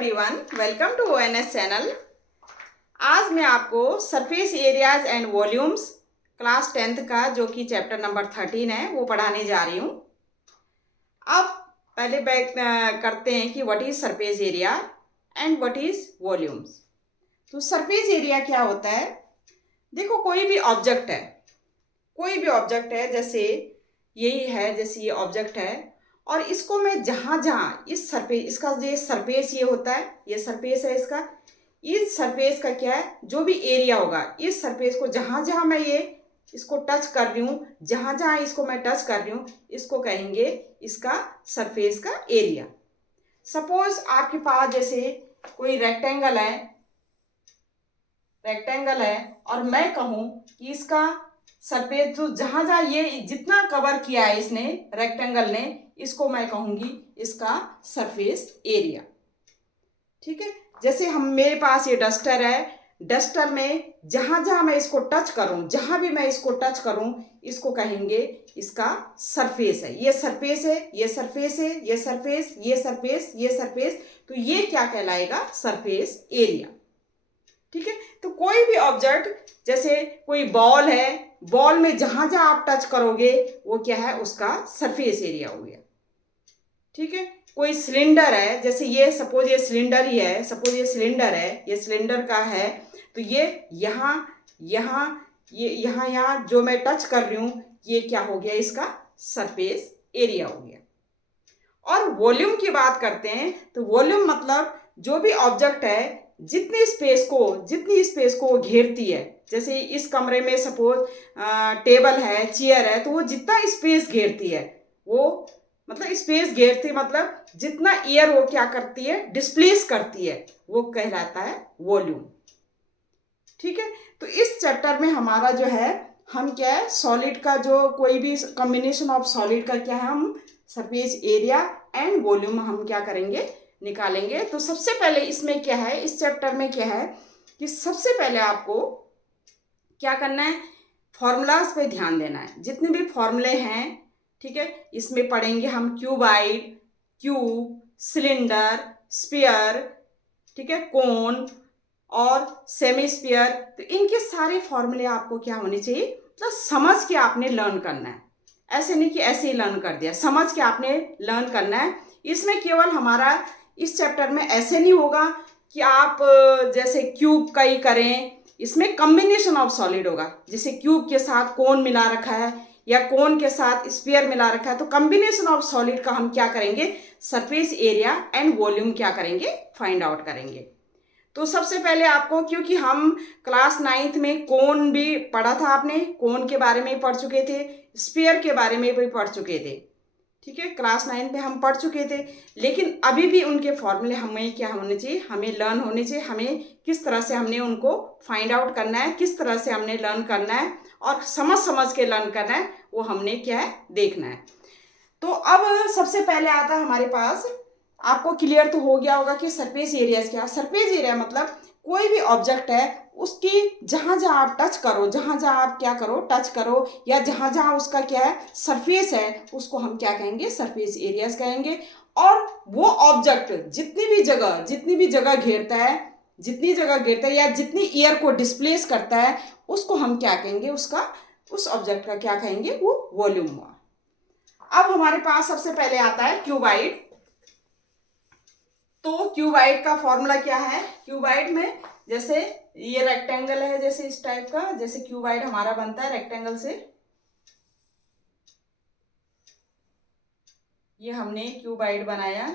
Everyone, welcome to ONS channel. आज मैं आपको surface areas and volumes class 10th का जो कि चैप्टर नंबर 13 है वो पढ़ाने जा रही हूँ। अब पहले बैक करते हैं कि what is surface area and what is volumes. तो सरफेस एरिया क्या होता है? देखो, कोई भी ऑब्जेक्ट है, जैसे यही है, जैसे ये ऑब्जेक्ट है और इसको मैं जहाँ जहाँ इस सरफेस, इसका जो सरफेस ये होता है, ये सरफेस है इसका, इस सरफेस का क्या है, जो भी एरिया होगा इस सरफेस को जहाँ जहाँ मैं ये इसको टच कर रही हूँ, जहाँ जहाँ इसको मैं टच कर रही हूँ, इसको कहेंगे इसका सरफेस का एरिया। सपोज आपके पास जैसे कोई रेक्टेंगल है और मैं कहूँ कि इसका सरफेस जो जहाँ जहाँ ये जितना कवर किया है इसने, रेक्टेंगल ने, इसको मैं कहूँगी इसका सरफेस एरिया। ठीक है, जैसे मेरे पास ये डस्टर है, डस्टर में जहाँ जहाँ मैं इसको टच करूँ, जहाँ भी मैं इसको टच करूँ, इसको कहेंगे इसका सरफेस है। ये सरफेस है, ये सरफेस है, ये सरफेस, ये सरफेस, ये सरफेस, तो ये क्या कहलाएगा? Surface area. ठीक है, तो कोई भी ऑब्जेक्ट, जैसे कोई बॉल है, बॉल में जहाँ जहाँ आप टच करोगे वो क्या है? उसका सरफेस एरिया हो गया। ठीक है, कोई सिलेंडर है, जैसे ये सपोज ये सिलेंडर ही है, सपोज ये सिलेंडर है, ये सिलेंडर का है, तो ये यहाँ यहाँ ये यहाँ जो मैं टच कर रही हूँ ये क्या हो गया? इसका सरफेस एरिया हो गया। और वॉल्यूम की बात करते हैं तो वॉल्यूम मतलब जो भी ऑब्जेक्ट है जितनी स्पेस को वो घेरती है। जैसे इस कमरे में सपोज टेबल है, चेयर है, तो वो जितना स्पेस घेरती है, वो मतलब स्पेस घेरती मतलब जितना एयर वो क्या करती है? डिस्प्लेस करती है, वो कहलाता है वॉल्यूम। ठीक है, तो इस चैप्टर में हमारा जो है, हम क्या है, सॉलिड का जो कोई भी कॉम्बिनेशन ऑफ सॉलिड का क्या है, हम सरफेस एरिया एंड वॉल्यूम हम क्या करेंगे? निकालेंगे। तो सबसे पहले इसमें क्या है, इस चैप्टर में क्या है कि सबसे पहले आपको क्या करना है? फॉर्मूलाज पे ध्यान देना है। जितने भी फॉर्मूले हैं, ठीक है, इसमें पढ़ेंगे हम क्यूबाइड, क्यूब, सिलेंडर, स्फीयर, ठीक है, कोन और सेमी स्फीयर। तो इनके सारे फॉर्मूले आपको क्या होने चाहिए? मतलब समझ के आपने लर्न करना है। ऐसे नहीं कि ऐसे ही लर्न कर दिया, समझ के आपने लर्न करना है। इसमें केवल हमारा इस चैप्टर में ऐसे नहीं होगा कि आप जैसे क्यूब का ही करें, इसमें कॉम्बिनेशन ऑफ सॉलिड होगा। जैसे क्यूब के साथ कोन मिला रखा है या कोन के साथ स्फीयर मिला रखा है, तो कॉम्बिनेशन ऑफ सॉलिड का हम क्या करेंगे? सरफेस एरिया एंड वॉल्यूम क्या करेंगे? फाइंड आउट करेंगे। तो सबसे पहले आपको, क्योंकि हम क्लास 9th में कोन भी पढ़ा था, आपने कोन के बारे में पढ़ चुके थे, स्फीयर के बारे में भी पढ़ चुके थे। ठीक है, क्लास 9th में हम पढ़ चुके थे, लेकिन अभी भी उनके फॉर्मूले हमें क्या होने चाहिए? हमें लर्न होने चाहिए। हमें किस तरह से हमने उनको फाइंड आउट करना है, किस तरह से हमने लर्न करना है और समझ के लर्न करना है, वो हमने क्या है? देखना है। तो अब सबसे पहले आता है हमारे पास, आपको क्लियर तो हो गया होगा कि सरफेस एरिया क्या है। सरफेस एरिया मतलब कोई भी ऑब्जेक्ट है, उसकी जहाँ जहाँ आप टच करो, जहाँ जहाँ आप क्या करो? टच करो, या जहाँ जहाँ उसका क्या है? सरफेस है, उसको हम क्या कहेंगे? सरफेस एरियाज कहेंगे। और वो ऑब्जेक्ट जितनी भी जगह घेरता है या जितनी एयर को डिस्प्लेस करता है, उसको हम क्या कहेंगे? उस ऑब्जेक्ट का क्या कहेंगे? वो वॉल्यूम हुआ। अब हमारे पास सबसे पहले आता है क्यूबाइड। तो क्यूबाइड का फॉर्मूला क्या है? क्यूबाइड में जैसे ये रेक्टेंगल है, जैसे इस टाइप का, जैसे क्यूबाइड हमारा बनता है रेक्टेंगल से। ये हमने क्यूबाइड बनाया।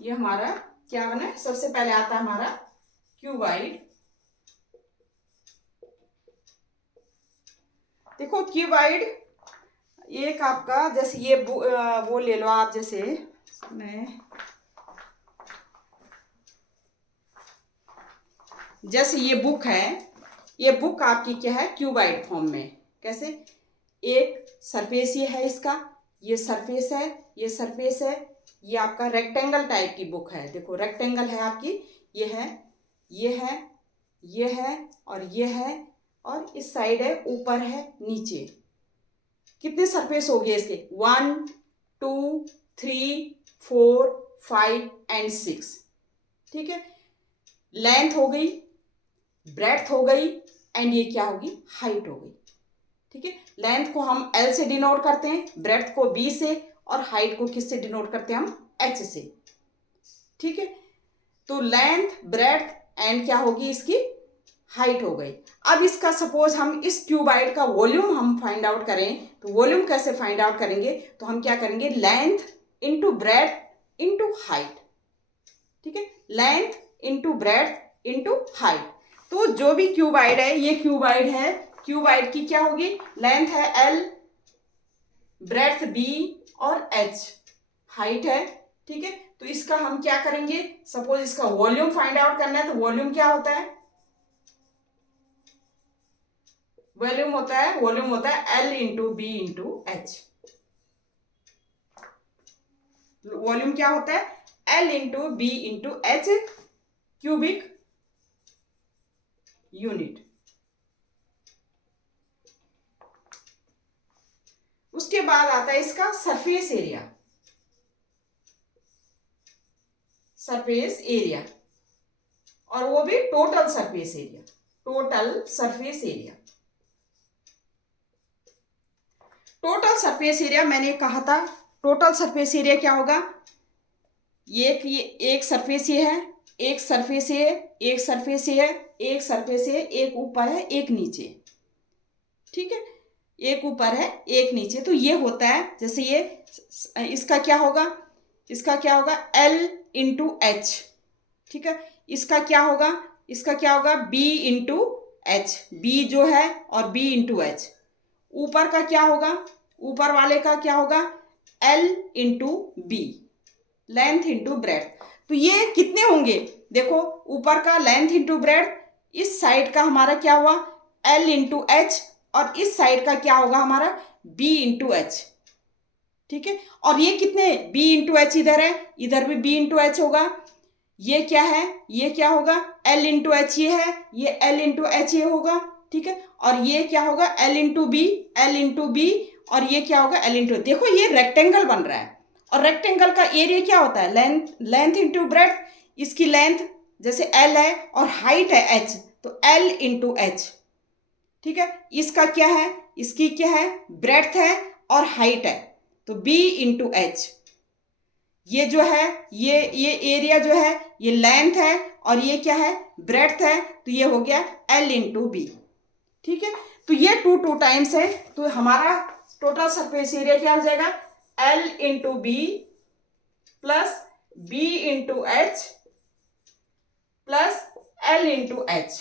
ये हमारा क्या बना है? सबसे पहले आता है हमारा क्यूबाइड। देखो क्यूबाइड एक आपका, जैसे ये वो ले लो आप, जैसे ये बुक है, ये बुक आपकी क्या है? क्यूबाइड फॉर्म में। कैसे? एक सरफेस ये है इसका, ये सरफेस है, ये सरफेस है, ये आपका रेक्टेंगल टाइप की बुक है। देखो रेक्टेंगल है आपकी, ये है, ये है, ये है और ये है, और इस साइड है ऊपर है नीचे। कितने सरफेस हो गए इसके? 1 2 3 4 5 एंड 6। ठीक है, लेंथ हो गई, ब्रेड्थ हो गई, एंड ये क्या होगी? हाइट हो गई। ठीक है, लेंथ को हम L से डिनोट करते हैं, ब्रेड्थ को B से, और हाइट को किससे डिनोट करते हैं? हम H से। ठीक है, तो लेंथ, ब्रेड्थ एंड क्या होगी? इसकी हाइट हो गई। अब इसका सपोज हम इस क्यूबाइड का वॉल्यूम हम फाइंड आउट करें, तो वॉल्यूम कैसे फाइंड आउट करेंगे? तो हम क्या करेंगे? Length into breadth into height. ठीक है, length into breadth into height. तो जो भी क्यूबाइड है, ये क्यूबाइड है, क्यूबाइड की क्या होगी? लेंथ है L, ब्रेड्थ B और H, हाइट है। ठीक है, तो इसका हम क्या करेंगे? सपोज इसका वॉल्यूम फाइंड आउट करना है, तो वॉल्यूम क्या होता है? वॉल्यूम होता है L into B into H। Volume क्या होता है? L into B into H cubic unit. उसके बाद आता है इसका सरफेस एरिया। सरफेस एरिया, और वो भी total surface area. Total surface area, total surface area मैंने कहा था, टोटल सरफेस एरिया क्या होगा? ये एक सरफेस ये है, एक सरफेस ये, एक सरफेस ये है, एक सरफेस ये, एक ऊपर है एक नीचे। ठीक है, एक ऊपर है एक नीचे। तो ये होता है, जैसे ये इसका क्या होगा? इसका क्या होगा? L into H। ठीक है, इसका क्या होगा? इसका क्या होगा? B into H। B जो है और B इंटू H। ऊपर का क्या होगा? ऊपर वाले का क्या होगा? L into B, length into breadth. तो ये कितने होंगे? देखो, ऊपर का लेंथ इंटू ब्रेड्थ, इस साइड का हमारा क्या हुआ? L इंटू H, और इस साइड का क्या होगा हमारा? B into H। ठीक है, और ये कितने? B इंटू H इधर है, इधर भी B इंटू H होगा। ये क्या है? ये क्या होगा? L इंटू H ये है, ये L इंटू H ये होगा। ठीक है, और ये क्या होगा? L into B, L into B, और ये क्या होगा? L into. देखो ये रेक्टेंगल बन रहा है, और रेक्टेंगल का एरिया क्या होता है? Length into breadth. इसकी लेंथ जैसे L है और हाइट है H, तो L इंटू H। ठीक है, इसका क्या है? इसकी क्या है? ब्रेड्थ है और हाइट है, तो B इंटू H। ये जो है, ये एरिया जो है, ये लेंथ है, और ये क्या है? ब्रेड्थ है, तो ये हो गया L इंटू B। ठीक है, तो ये 2 टाइम्स है, तो हमारा टोटल सरफेस एरिया क्या हो जाएगा? L into B plus B into H plus L into H।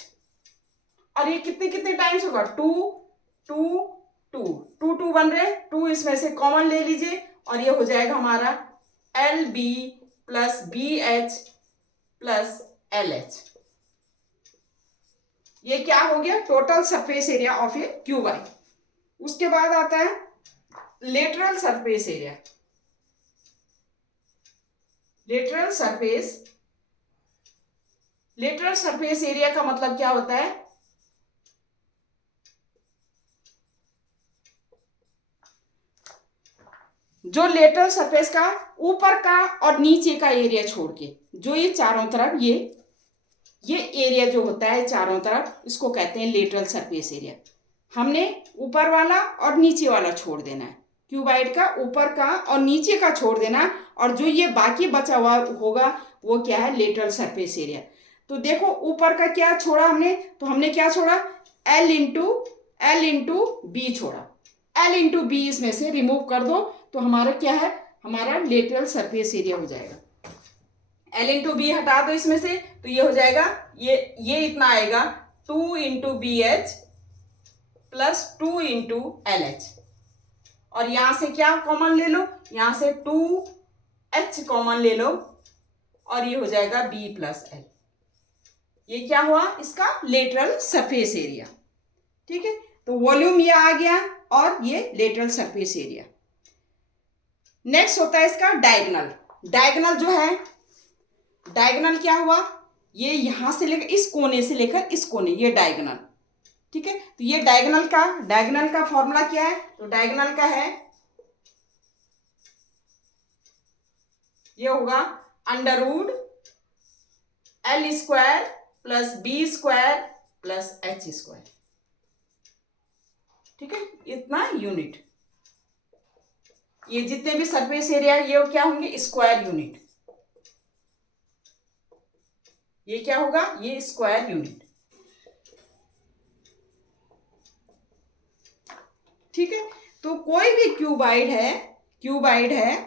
और ये कितने कितने टाइम्स होगा? 2 2 2 2 2 बन रहे, 2 इसमें से कॉमन ले लीजिए, और ये हो जाएगा हमारा LB plus BH plus LH। ये क्या हो गया? Total surface area of A cuboid. उसके बाद आता है lateral surface area. Lateral surface area का मतलब क्या होता है? जो लेटरल सरफेस का ऊपर का और नीचे का एरिया छोड़ के, जो ये चारों तरफ ये एरिया जो होता है चारों तरफ, इसको कहते हैं लेटरल सरफेस एरिया। हमने ऊपर वाला और नीचे वाला छोड़ देना है, क्यूबाइड का ऊपर का और नीचे का छोड़ देना, और जो ये बाकी बचा हुआ होगा वो क्या है? Lateral surface area. तो देखो, ऊपर का क्या छोड़ा हमने? तो हमने क्या छोड़ा? L इंटू B छोड़ा। L इंटू B इसमें से रिमूव कर दो, तो हमारा क्या है? हमारा लेटरल सरफेस एरिया हो जाएगा। L इंटू B हटा दो इसमें से, तो ये हो जाएगा, ये इतना आएगा 2 into BH plus 2 into LH। और यहां से क्या कॉमन ले लो? यहां से 2H कॉमन ले लो, और ये हो जाएगा B प्लस L। ये क्या हुआ? इसका लेटरल सरफेस एरिया। ठीक है, तो वॉल्यूम ये आ गया, और ये लेटरल सरफेस एरिया। नेक्स्ट होता है इसका डायगोनल। डायगोनल जो है, डायगोनल क्या हुआ? ये यहां से लेकर इस कोने से लेकर इस कोने, ये डायगोनल, ठीक है। तो ये डायगोनल का फॉर्मूला क्या है? तो डायगोनल का है, ये होगा under root L square plus B square plus H square, ठीक है, इतना यूनिट। ये जितने भी सरफेस एरिया ये क्या होंगे? Square unit. ये क्या होगा? ये स्क्वायर यूनिट, ठीक है। तो कोई भी क्यूबाइड है,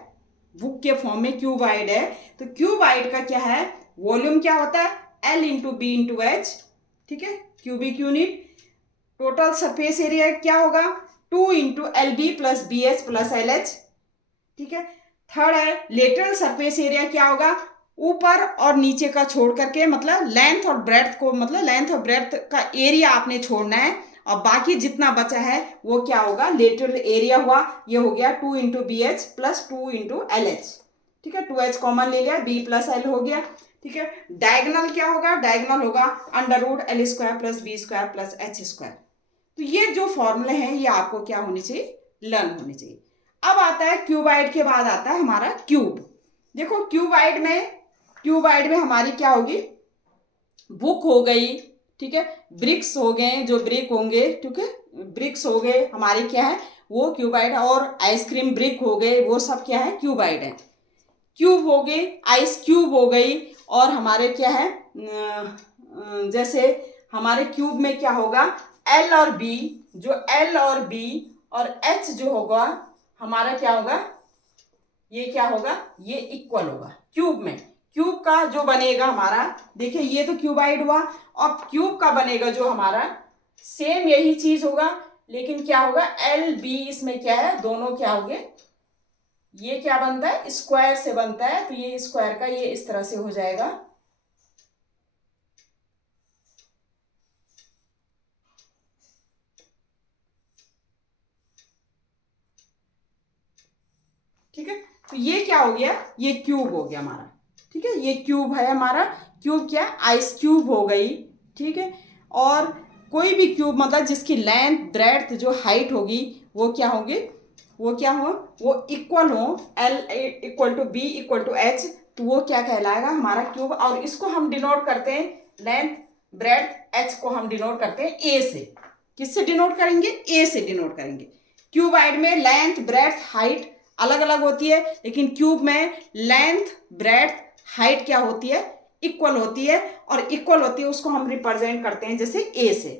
बुक के फॉर्म में क्यूबाइड है, तो क्यूबाइड का क्या है? वॉल्यूम क्या होता है? L into B into H, ठीक है, cubic unit. Total surface area क्या होगा? 2 into L B plus B H plus L H, ठीक है। थर्ड है लेटरल सरफेस एरिया, क्या होगा? ऊपर और नीचे का छोड़ करके, मतलब लेंथ और ब्रेड्थ को, मतलब लेंथ और ब्रेड्थ का एरिया आपने छोड़ना है, और बाकी जितना बचा है वो क्या होगा? लेटरल एरिया हुआ। ये हो गया 2 into B H plus 2 into L H, ठीक है, 2h कॉमन ले लिया, b प्लस एल हो गया, ठीक है। डायगोनल क्या होगा? डायगोनल होगा under root L square plus B square plus H square. तो ये जो फॉर्मूले हैं ये आपको क्या होनी चाहिए? लर्न होनी चाहिए। अब आता है क्यूबाइड के बाद आता है हमारा क्यूब। देखो क्यूबाइड में हमारी क्या होगी? बुक हो गई, ठीक है, ब्रिक्स हो गए, जो ब्रिक होंगे, ठीक है, ब्रिक्स हो गए हमारे क्या है? वो क्यूबाइड, और आइसक्रीम ब्रिक हो गए, वो सब क्या है? क्यूबाइड है। क्यूब हो गई, आइस क्यूब हो गई, और हमारे क्या है? जैसे हमारे क्यूब में क्या होगा? एल और बी, जो एल और बी और एच जो होगा हमारा क्या होगा? ये क्या होगा? ये इक्वल होगा क्यूब में। क्यूब का जो बनेगा हमारा, देखिए ये तो क्यूबाइड हुआ, और क्यूब का बनेगा जो हमारा, सेम यही चीज होगा, लेकिन क्या होगा? एल बी इसमें क्या है? दोनों क्या होंगे? ये क्या बनता है? स्क्वायर से बनता है, तो ये स्क्वायर का ये इस तरह से हो जाएगा, ठीक है। तो ये क्या हो गया? ये क्यूब हो गया हमारा, ठीक है, ये क्यूब है हमारा। क्यूब क्या? आइस क्यूब हो गई, ठीक है। और कोई भी क्यूब मतलब जिसकी लेंथ ब्रेड्थ जो हाइट होगी वो क्या होगी? वो क्या हो? वो इक्वल हो, L equal to B equal to H, तो वो क्या कहलाएगा? हमारा क्यूब। और इसको हम डिनोट करते हैं, लेंथ ब्रेड्थ एच को हम डिनोट करते हैं ए से। किससे डिनोट करेंगे? ए से डिनोट करेंगे। क्यूबाइड में लेंथ ब्रेड्थ हाइट अलग अलग होती है, लेकिन क्यूब में लेंथ ब्रेड्थ हाइट क्या होती है? इक्वल होती है, और इक्वल होती है उसको हम रिप्रेजेंट करते हैं जैसे ए से।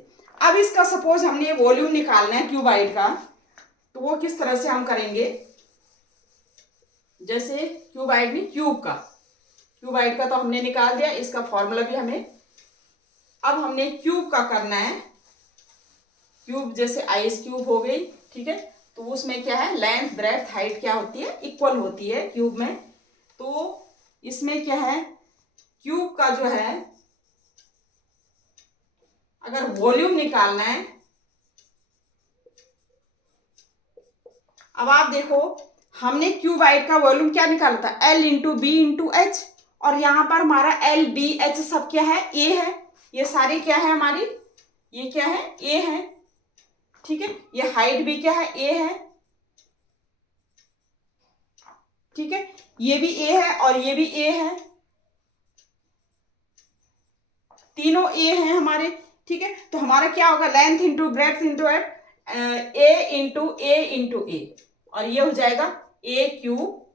अब इसका सपोज हमने वॉल्यूम निकालना है क्यूबाइड का, तो वो किस तरह से हम करेंगे? जैसे क्यूबाइड में क्यूबाइड का तो हमने निकाल दिया, इसका फॉर्मूला भी हमें, अब हमने क्यूब का करना है। क्यूब जैसे आइस क्यूब हो गई, ठीक है, तो उसमें क्या है? लेंथ ब्रेड्थ हाइट क्या होती है? इक्वल होती है क्यूब में। तो इसमें क्या है? क्यूब का जो है अगर वॉल्यूम निकालना है, अब आप देखो हमने क्यूबाइड का वॉल्यूम क्या निकाला था? L into B into H, और यहां पर हमारा एल बी एच सब क्या है? ए है। ये सारी क्या है हमारी? ये क्या है? ए है, ठीक है। ये हाइट भी क्या है? ए है, ठीक है, ये भी ए है और ये भी ए है, तीनों ए हैं हमारे, ठीक है। तो हमारा क्या होगा? लेंथ इंटू ब्रेड्थ इंटू ए इंटू ए, और ये हो जाएगा ए क्यूब,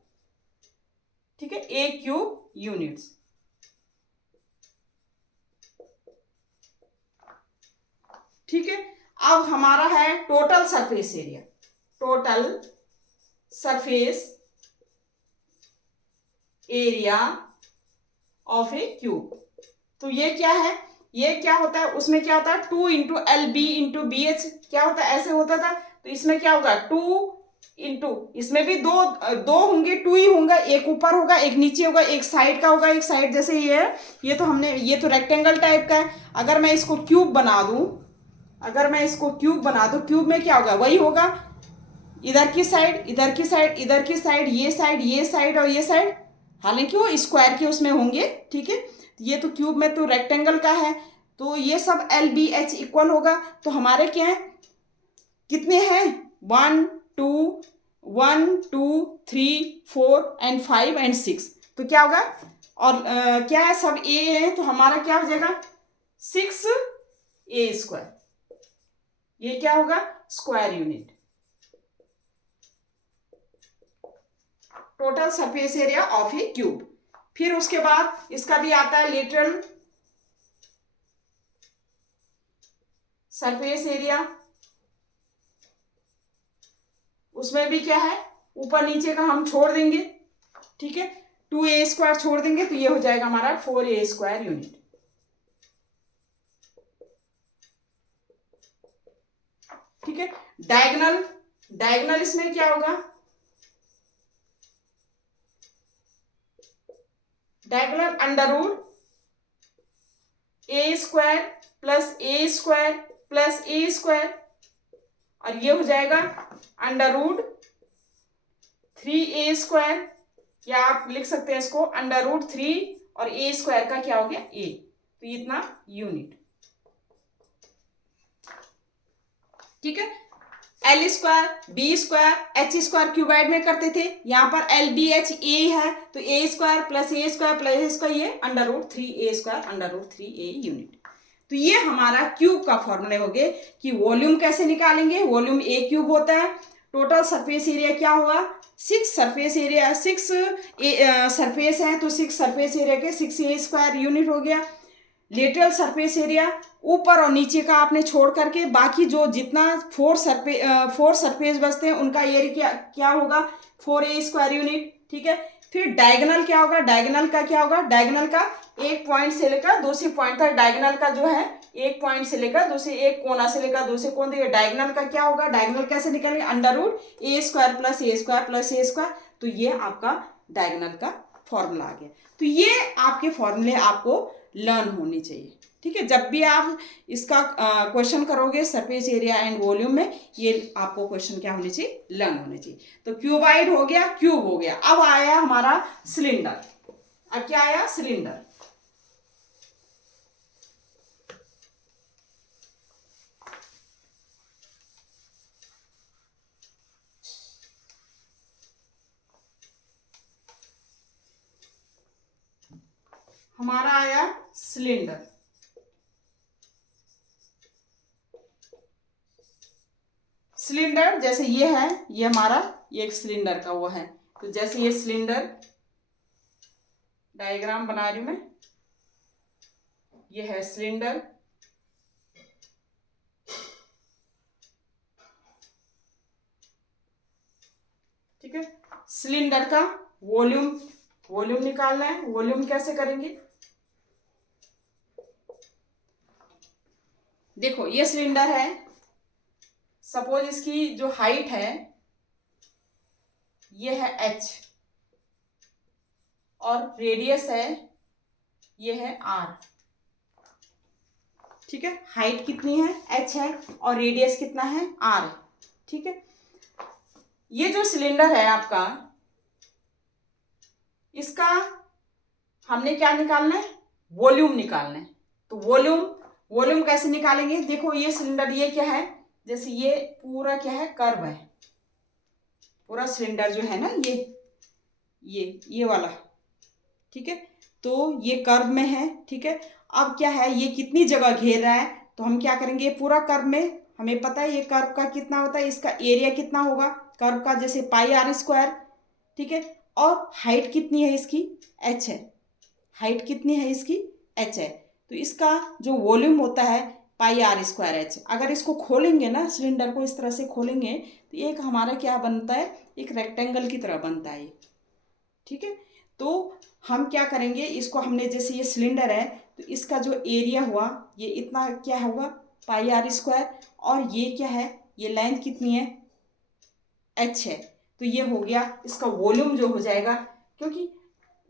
ठीक है, ए क्यूब यूनिट्स, ठीक है। अब हमारा है total surface area, total surface area of A cube. तो ये क्या है? ये क्या होता है? उसमें क्या होता है? 2 into L B into B H, क्या होता है? ऐसे होता था। तो इसमें क्या होगा? 2 इंटू, इसमें भी दो होंगे, 2 ही होंगे, एक ऊपर होगा एक नीचे होगा, एक साइड का होगा, एक साइड जैसे ये है, ये तो हमने, ये तो रेक्टेंगल टाइप का है। अगर मैं इसको क्यूब बना दूं, क्यूब में क्या होगा? वही होगा, इधर की साइड इधर की साइड इधर की साइड, ये साइड और ये साइड, हालांकि वो स्क्वायर के उसमें होंगे, ठीक है। ये तो क्यूब में तो रेक्टेंगल का है, तो ये सब एल बी एच इक्वल होगा। तो हमारे क्या है, कितने हैं, 1 2 1 2 3 4 एंड 5 एंड 6, तो क्या होगा, और क्या है, सब ए है, तो हमारा क्या हो जाएगा 6a²। ये क्या होगा, square unit, total surface area of A cube. फिर उसके बाद इसका भी आता है लेटरल सरफेस एरिया, उसमें भी क्या है, ऊपर नीचे का हम छोड़ देंगे, ठीक है, 2a² छोड़ देंगे, तो ये हो जाएगा हमारा 4a² यूनिट। ठीक है, डायगोनल, डायगोनल इसमें क्या होगा, diagonal under root a² plus a² और ये हो जाएगा अंडर रूट 3a², या आप लिख सकते हैं इसको अंडर रूट 3 और a² का क्या हो गया a, तो इतना यूनिट। ठीक है, L² B² H² क्यूबाइड में करते थे, यहाँ पर LBH A है, तो a² प्लस a² ये अंडर रूट 3a² यूनिट। तो ये हमारा क्यूब का फॉर्मूले हो गए कि वॉल्यूम कैसे निकालेंगे, वॉल्यूम a³ होता है, टोटल सरफेस एरिया क्या होगा, 6 सरफेस एरिया, 6 सरफेस है, तो 6 सरफेस एरिया के 6a² यूनिट हो गया। लेटरल सरफेस एरिया ऊपर और नीचे का आपने छोड़ करके बाकी जो जितना 4 सरफेस बचते हैं उनका एरिया क्या होगा 4a² यूनिट। ठीक है, फिर डायगोनल क्या होगा, डायगोनल का क्या होगा, डायगोनल का एक पॉइंट से लेकर दूसरी पॉइंट तक, डायगोनल का जो है एक पॉइंट से लेकर दूसरे, एक कोना से लेकर दूसरे कोने तक, डायगोनल का क्या होगा, डायगोनल कैसे निकलेंगे, अंडर रूट a² तो ये आपका डायगोनल का फॉर्मूला आ गया। तो ये आपके फॉर्मूले आपको लर्न होने चाहिए। ठीक है, जब भी आप इसका क्वेश्चन करोगे सरफेस एरिया एंड वॉल्यूम में, ये आपको क्वेश्चन क्या होने चाहिए, लर्न होने चाहिए। तो क्यूबाइड हो गया, क्यूब हो गया। अब आया हमारा सिलेंडर। अब क्या आया, सिलेंडर। हमारा आया सिलेंडर। सिलेंडर जैसे ये है, ये हमारा ये एक सिलेंडर का वो है, तो जैसे ये सिलेंडर डायग्राम बना रही हूं मैं, ये है सिलेंडर। ठीक है, सिलेंडर का वॉल्यूम निकालना है। वॉल्यूम कैसे करेंगे, देखो ये सिलेंडर है, सपोज इसकी जो हाइट है ये है h और रेडियस है ये है r। ठीक है, हाइट कितनी है, h है, और रेडियस कितना है, r है। ठीक है, ये जो सिलेंडर है आपका, इसका हमने क्या निकालना है, वॉल्यूम निकालना है। तो वॉल्यूम कैसे निकालेंगे, देखो ये सिलेंडर, ये क्या है, जैसे ये पूरा क्या है, कर्व है, पूरा सिलेंडर जो है ना, ये वाला। ठीक है, तो ये कर्व में है। ठीक है, अब क्या है, ये कितनी जगह घेर रहा है, तो हम क्या करेंगे, पूरा कर्व में हमें पता है ये कर्व का कितना होता है, इसका एरिया कितना होगा कर्व का, जैसे πr²। ठीक है, और हाइट कितनी है इसकी, h है, हाइट कितनी है इसकी, h है, तो इसका जो वॉल्यूम होता है πr²h। अगर इसको खोलेंगे ना, सिलेंडर को इस तरह से खोलेंगे, तो एक हमारा क्या बनता है, एक रेक्टेंगल की तरह बनता है ये। ठीक है, तो हम क्या करेंगे, इसको हमने जैसे ये सिलेंडर है, तो इसका जो एरिया हुआ ये इतना क्या होगा πr², और ये क्या है, ये लेंथ कितनी है, h है, तो ये हो गया इसका वॉल्यूम जो हो जाएगा, क्योंकि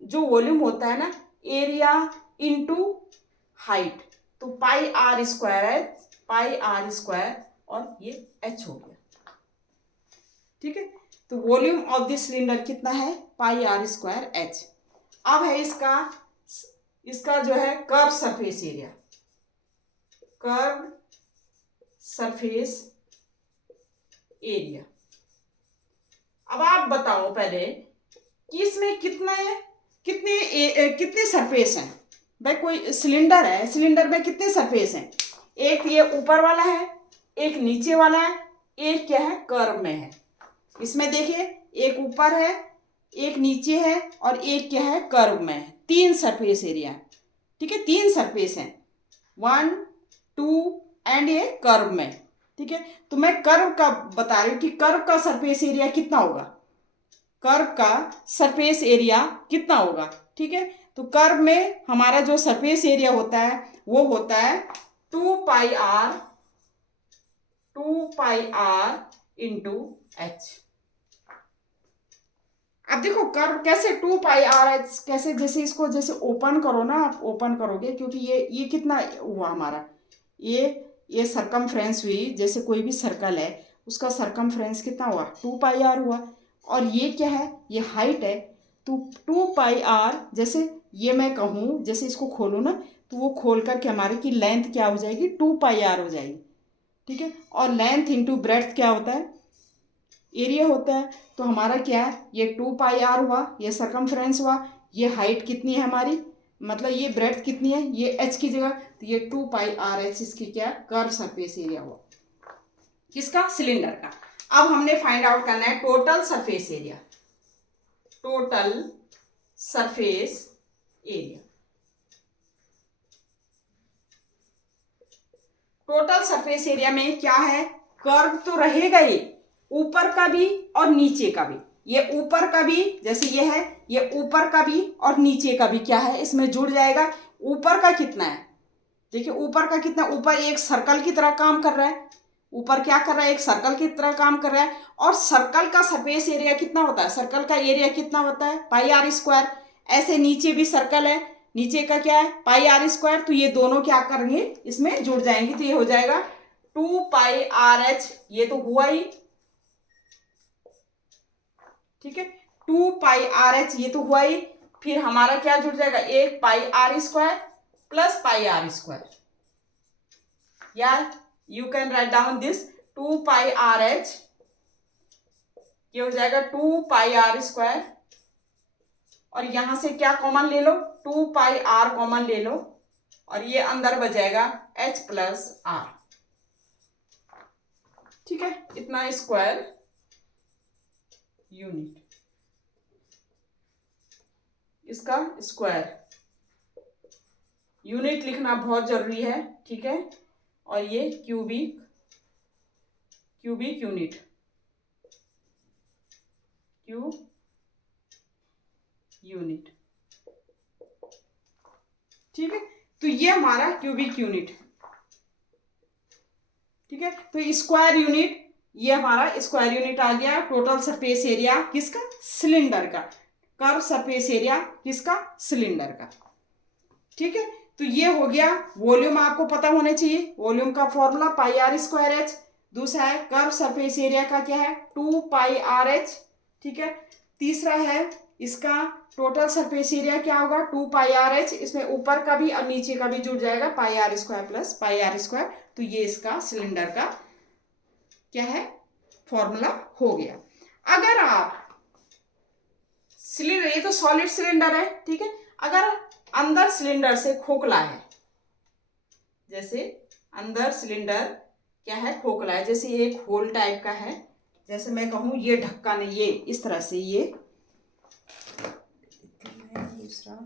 जो वॉल्यूम होता है ना, एरिया इनटू हाइट, तो πr² है, πr² और ये h हो गया। ठीक है, तो वॉल्यूम ऑफ दिस सिलेंडर कितना है, πr²h। अब है इसका जो है curve surface area, curve surface area. अब आप बताओ पहले कि इसमें कितने सरफेस हैं। भाई कोई सिलेंडर है, सिलेंडर में कितने सरफेस हैं? एक ये ऊपर वाला है, एक नीचे वाला है, एक क्या है कर्व में है। इसमें देखिए एक ऊपर है, एक नीचे है और एक क्या है कर्व में है। 3 सरफेस एरिया है, ठीक है, 3 सरफेस हैं, 1 2 एंड ये कर्व में, ठीक है। तो मैं कर्व का बता रही हूँ कि कर्व का सरफेस एरिया कितना होगा, कर्व का सरफेस एरिया कितना होगा, ठीक है। तो कर्व में हमारा जो सरफेस एरिया होता है वो होता है 2 पाई r इंटू h। अब देखो कर्व कैसे 2 पाई r h कैसे, जैसे इसको जैसे ओपन करो ना, आप ओपन करोगे क्योंकि ये कितना हुआ हमारा, ये सरकमफ्रेंस हुई, जैसे कोई भी सर्कल है उसका सरकमफ्रेंस कितना हुआ 2 पाई r हुआ। और ये क्या है, ये हाइट है, तो 2 पाई r, जैसे ये मैं कहूँ जैसे इसको खोलो ना, तो वो खोल करके हमारे की लेंथ क्या हो जाएगी 2 पाई r हो जाएगी, ठीक है। और लेंथ इंटू ब्रेड्थ क्या होता है, एरिया होता है। तो हमारा क्या है, ये 2 पाई r हुआ, ये सरकमफ्रेंस हुआ, ये हाइट कितनी है हमारी, मतलब ये ब्रेड्थ कितनी है, ये h की जगह, तो ये 2 पाई r h इसकी क्या कर्व सरफेस एरिया हुआ, किसका, सिलेंडर का। अब हमने फाइंड आउट करना है total surface area, total surface area. Total surface area में क्या है, कर्व तो रहेगा ही, ऊपर का भी और नीचे का भी। ये ऊपर का भी जैसे ये है, ये ऊपर का भी और नीचे का भी क्या है इसमें जुड़ जाएगा। ऊपर का कितना है, देखिए ऊपर का कितना, ऊपर एक सर्कल की तरह काम कर रहा है, ऊपर क्या कर रहा है, एक सर्कल की तरह काम कर रहा है। और सर्कल का सरफेस एरिया कितना होता है, सर्कल का एरिया कितना होता है πr²। ऐसे नीचे भी सर्कल है, नीचे का क्या है πr², तो ये दोनों क्या करेंगे इसमें जुड़ जाएंगे, तो ये हो जाएगा 2 पाई r h, ये तो हुआ ही, ठीक है, 2 पाई r h ये तो हुआ ही। फिर हमारा क्या जुड़ जाएगा, 1 पाई r² प्लस πr², या you can write down this 2 pi r h, ये हो जाएगा 2 पाई r², और यहां से क्या कॉमन ले लो, 2 पाई r कॉमन ले लो, और ये अंदर बचेगा h प्लस r, ठीक है, इतना स्क्वायर यूनिट, इसका स्क्वायर यूनिट लिखना बहुत जरूरी है, ठीक है। और ये क्यूबिक यूनिट, यूनिट, ठीक है। तो ये हमारा क्यूबिक यूनिट, ठीक है। तो स्क्वायर यूनिट, ये हमारा स्क्वायर यूनिट आ गया। टोटल सरफेस एरिया किसका, सिलेंडर का, कर्व सरफेस एरिया किसका, सिलेंडर का, ठीक है। तो ये हो गया वॉल्यूम, आपको पता होना चाहिए वॉल्यूम का फॉर्मूला πr²h। दूसरा है कर्व सरफेस एरिया का क्या है 2 पाई r h, ठीक है। तीसरा है इसका टोटल सरफेस एरिया क्या होगा 2 पाई r h, इसमें ऊपर का भी और नीचे का भी जुड़ जाएगा πr² प्लस πr², तो ये इसका सिलेंडर का क्या है फॉर्मूला हो गया। अगर आप सिलेंडर, ये तो सॉलिड सिलेंडर है, ठीक है, अगर अंदर सिलेंडर से खोखला है, जैसे अंदर सिलेंडर क्या है खोखला है, जैसे ये एक होल टाइप का है, जैसे मैं कहूँ ये ढक्कन है, ये इस तरह से, ये दूसरा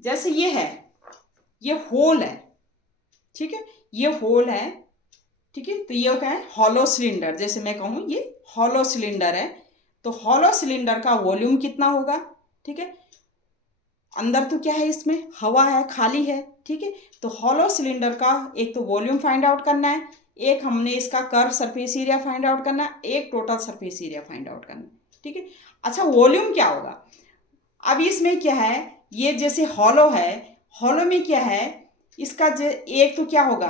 जैसे ये है, ये होल है, ठीक है, ये होल है, ठीक है। तो ये क्या है हॉलो सिलेंडर, जैसे मैं कहूँ ये हॉलो सिलेंडर है, तो हॉलो सिलेंडर का वॉल्यूम कितना होगा, ठीक है। अंदर तो क्या है इसमें हवा है, खाली है, ठीक है। तो हॉलो सिलेंडर का एक तो वॉल्यूम फाइंड आउट करना है, एक हमने इसका curve surface area find out करना है, एक total surface area find out करना है, ठीक है। अच्छा वॉल्यूम क्या होगा, अब इसमें क्या है, ये जैसे हॉलो है, हॉलो में क्या है इसका एक तो क्या होगा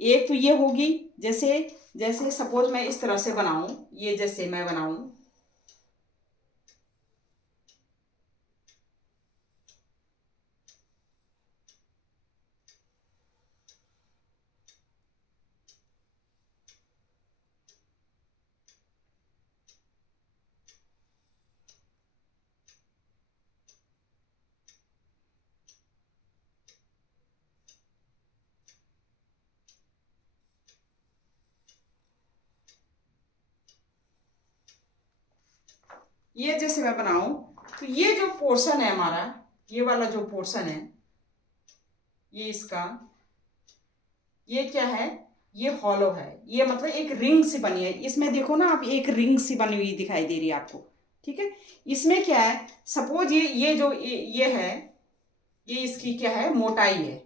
एक तो ये होगी, जैसे जैसे सपोज मैं इस तरह से बनाऊं, ये जैसे मैं बनाऊं, ये जैसे मैं बनाऊं, तो ये जो पोर्शन है हमारा, ये वाला जो पोर्शन है, ये इसका, ये क्या है, ये हॉलो है, ये मतलब एक रिंग सी बनी है, इसमें देखो ना आप, एक रिंग सी बनी हुई दिखाई दे रही है आपको, ठीक है। इसमें क्या है, सपोज ये जो ये है, ये इसकी क्या है, मोटाई है,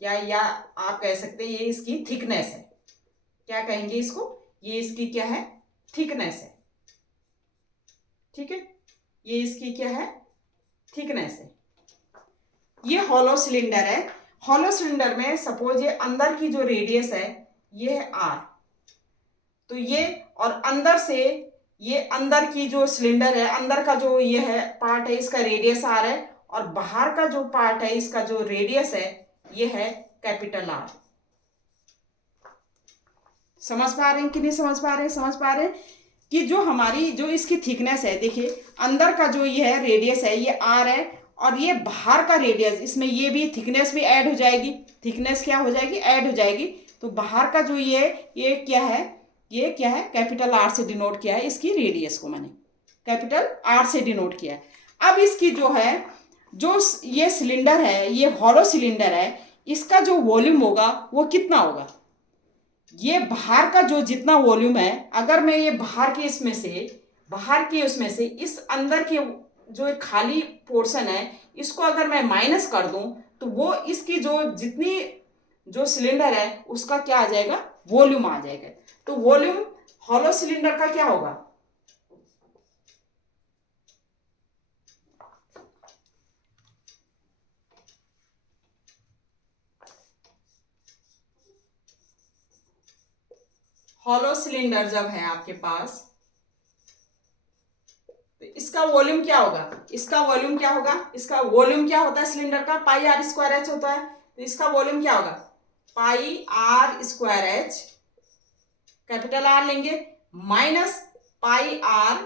या आप कह सकते हैं ये इसकी थिकनेस है, क्या कहेंगे इसको, ये इसकी क्या है, थिकनेस है, ठीक है, ये इसकी क्या है, थिकनेस है। ये हॉलो सिलेंडर है। हॉलो सिलेंडर में सपोज ये अंदर की जो रेडियस है ये है आर, तो ये और अंदर से ये अंदर की जो सिलेंडर है, अंदर का जो ये है पार्ट है, इसका रेडियस आर है, और बाहर का जो पार्ट है इसका जो रेडियस है ये है कैपिटल आर। समझ पा रहे हैं कि नहीं समझ पा रहे हैं? समझ पा रहे हैं कि जो हमारी जो इसकी थिकनेस है, देखिए अंदर का जो ये है रेडियस है ये आर है, और ये बाहर का रेडियस, इसमें ये भी थिकनेस भी ऐड हो जाएगी, थिकनेस क्या हो जाएगी, ऐड हो जाएगी, तो बाहर का जो ये क्या है, ये क्या है, कैपिटल आर से डिनोट किया है, इसकी रेडियस को मैंने कैपिटल आर से डिनोट किया है। अब इसकी जो है, जो ये सिलेंडर है, ये हॉलो सिलेंडर है, इसका जो वॉल्यूम होगा वो कितना होगा, ये बाहर का जो जितना वॉल्यूम है, अगर मैं ये बाहर के उसमें से इस अंदर के जो खाली पोर्शन है इसको अगर मैं माइनस कर दूं, तो वो इसकी जो जितनी जो सिलेंडर है उसका क्या आ जाएगा, वॉल्यूम आ जाएगा। तो वॉल्यूम हॉलो सिलेंडर का क्या होगा, हॉलो सिलेंडर जब है आपके पास, तो इसका वॉल्यूम क्या होगा, इसका वॉल्यूम क्या होगा, इसका वॉल्यूम क्या होता है सिलेंडर का, पाई आर स्क्वायर एच होता है, तो इसका वॉल्यूम क्या होगा, pi R square H, capital R लेंगे, माइनस पाई आर,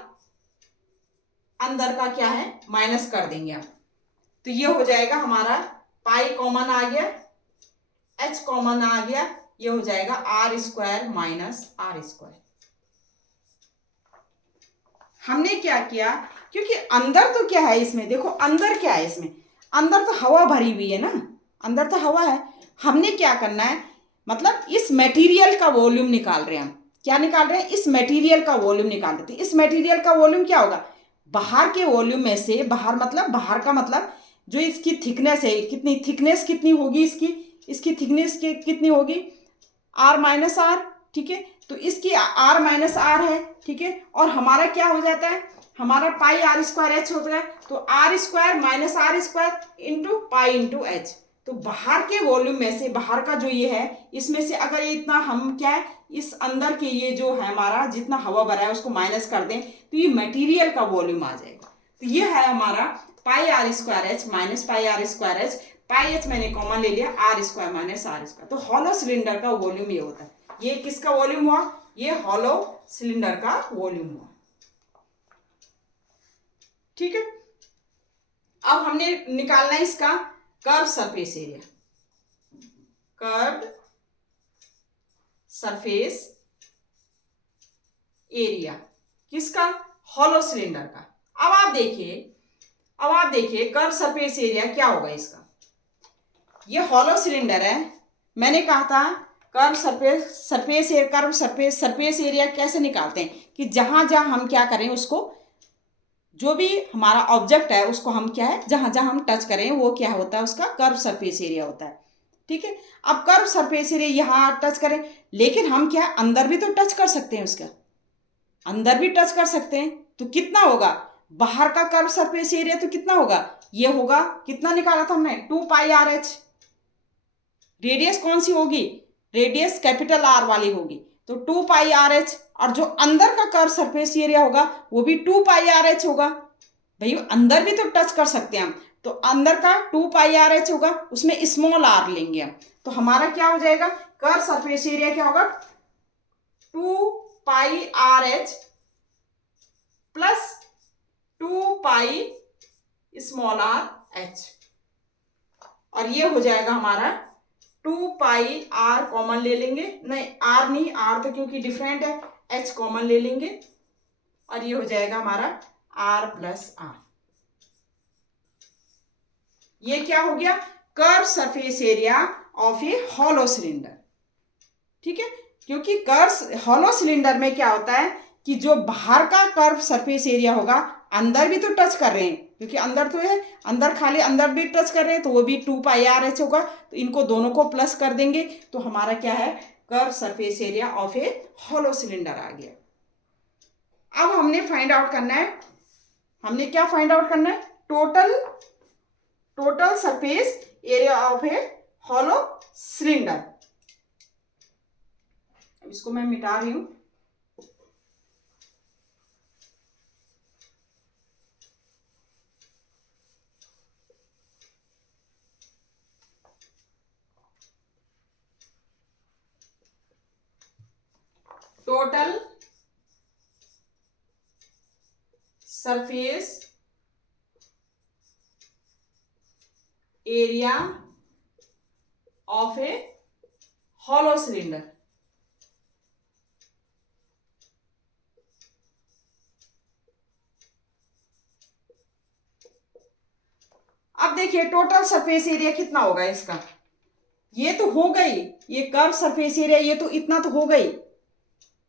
अंदर का क्या है माइनस कर देंगे आप, तो ये हो जाएगा हमारा, पाई कॉमन आ गया, एच कॉमन आ गया, ये हो जाएगा R square minus R square. हमने क्या किया, क्योंकि अंदर तो क्या है इसमें, देखो अंदर क्या है इसमें, अंदर तो हवा भरी हुई है ना, अंदर तो हवा है, हमने क्या करना है, मतलब इस मटेरियल का वॉल्यूम निकाल रहे हैं हम, क्या निकाल रहे हैं, इस मटेरियल का वॉल्यूम निकाल रहे थे। इस मटेरियल का वॉल्यूम क्या होगा, बाहर के वॉल्यूम में से, बाहर मतलब बाहर का मतलब जो इसकी थिकनेस है, कितनी थिकनेस कितनी होगी इसकी थिकनेस कितनी होगी, आर माइनस आर, ठीक है, तो इसकी आर माइनस आर है, ठीक है, और हमारा क्या हो जाता है, हमारा पाई आर स्क्वायर एच होता है, तो R square minus R square into pi into H, तो बाहर के वॉल्यूम में से, बाहर का जो ये है इसमें से अगर ये इतना हम क्या है, इस अंदर के ये जो है हमारा जितना हवा भरा है उसको माइनस कर दें, तो ये मटेरियल का वॉल्यूम आ जाएगा। तो ये है हमारा pi R square H minus pi R square H, pi H मैंने कॉमन ले लिया, R square minus R square, तो हॉलो सिलेंडर का वॉल्यूम ये होता है। ये किसका वॉल्यूम हुआ, ये हॉलो सिलेंडर का वॉल्यूम हुआ, ठीक है। अब हमने निकालना है इसका curve surface area, curve surface area किसका, हॉलो सिलेंडर का। अब आप देखिए कर्व सरफेस एरिया क्या होगा इसका, ये हॉलो सिलेंडर है, मैंने कहा था कर्व सरफेस एरिया कैसे निकालते हैं, कि जहां जहां हम क्या करें उसको, जो भी हमारा ऑब्जेक्ट है उसको हम क्या है, जहां जहां हम टच करें वो क्या होता है, उसका कर्व सरफेस एरिया होता है, ठीक है। अब कर्व सरफेस एरिया यहाँ टच करें, लेकिन हम क्या अंदर भी तो टच कर सकते हैं, उसका अंदर भी टच कर सकते हैं, तो कितना होगा, बाहर का कर्व सरफेस एरिया तो कितना होगा, ये होगा, कितना निकाला था हमने, 2 पाई आर एच, रेडियस कौन सी होगी, रेडियस कैपिटल आर वाली होगी तो 2 पाई आर एच, और जो अंदर का कर्व सरफेस एरिया होगा वो भी 2 पाई आर एच होगा। भाई अंदर भी तो टच कर सकते हैं हम, तो अंदर का 2 पाई आर एच होगा, उसमें स्मॉल आर लेंगे हम, तो हमारा क्या हो जाएगा, कर्व सरफेस एरिया क्या होगा, 2 pi R H plus 2 pi small R H, और ये हो जाएगा हमारा 2 पाई आर कॉमन ले लेंगे, नहीं आर नहीं, आर तो क्योंकि डिफरेंट है, एच कॉमन ले लेंगे, और ये हो जाएगा हमारा आर प्लस आर। ये क्या हो गया, curve surface area of a hollow cylinder. ठीक है, क्योंकि कर्व हॉलो सिलेंडर में क्या होता है कि जो बाहर का कर्व सरफेस एरिया होगा, अंदर भी तो टच कर रहे हैं, क्योंकि अंदर तो है, अंदर खाली अंदर भी टच कर रहे हैं, तो वो भी 2 पाई आर एच होगा, तो इनको दोनों को प्लस कर देंगे, तो हमारा क्या है, curve surface area of a hollow cylinder आ गया। अब हमने फाइंड आउट करना है, हमने क्या फाइंड आउट करना है, total surface area of a hollow cylinder. इसको मैं मिटा रही हूं। Total surface area of a hollow cylinder. अब देखिए टोटल सरफेस एरिया कितना होगा इसका, ये तो हो गई, ये कर्व सरफेस एरिया ये तो इतना तो हो गई,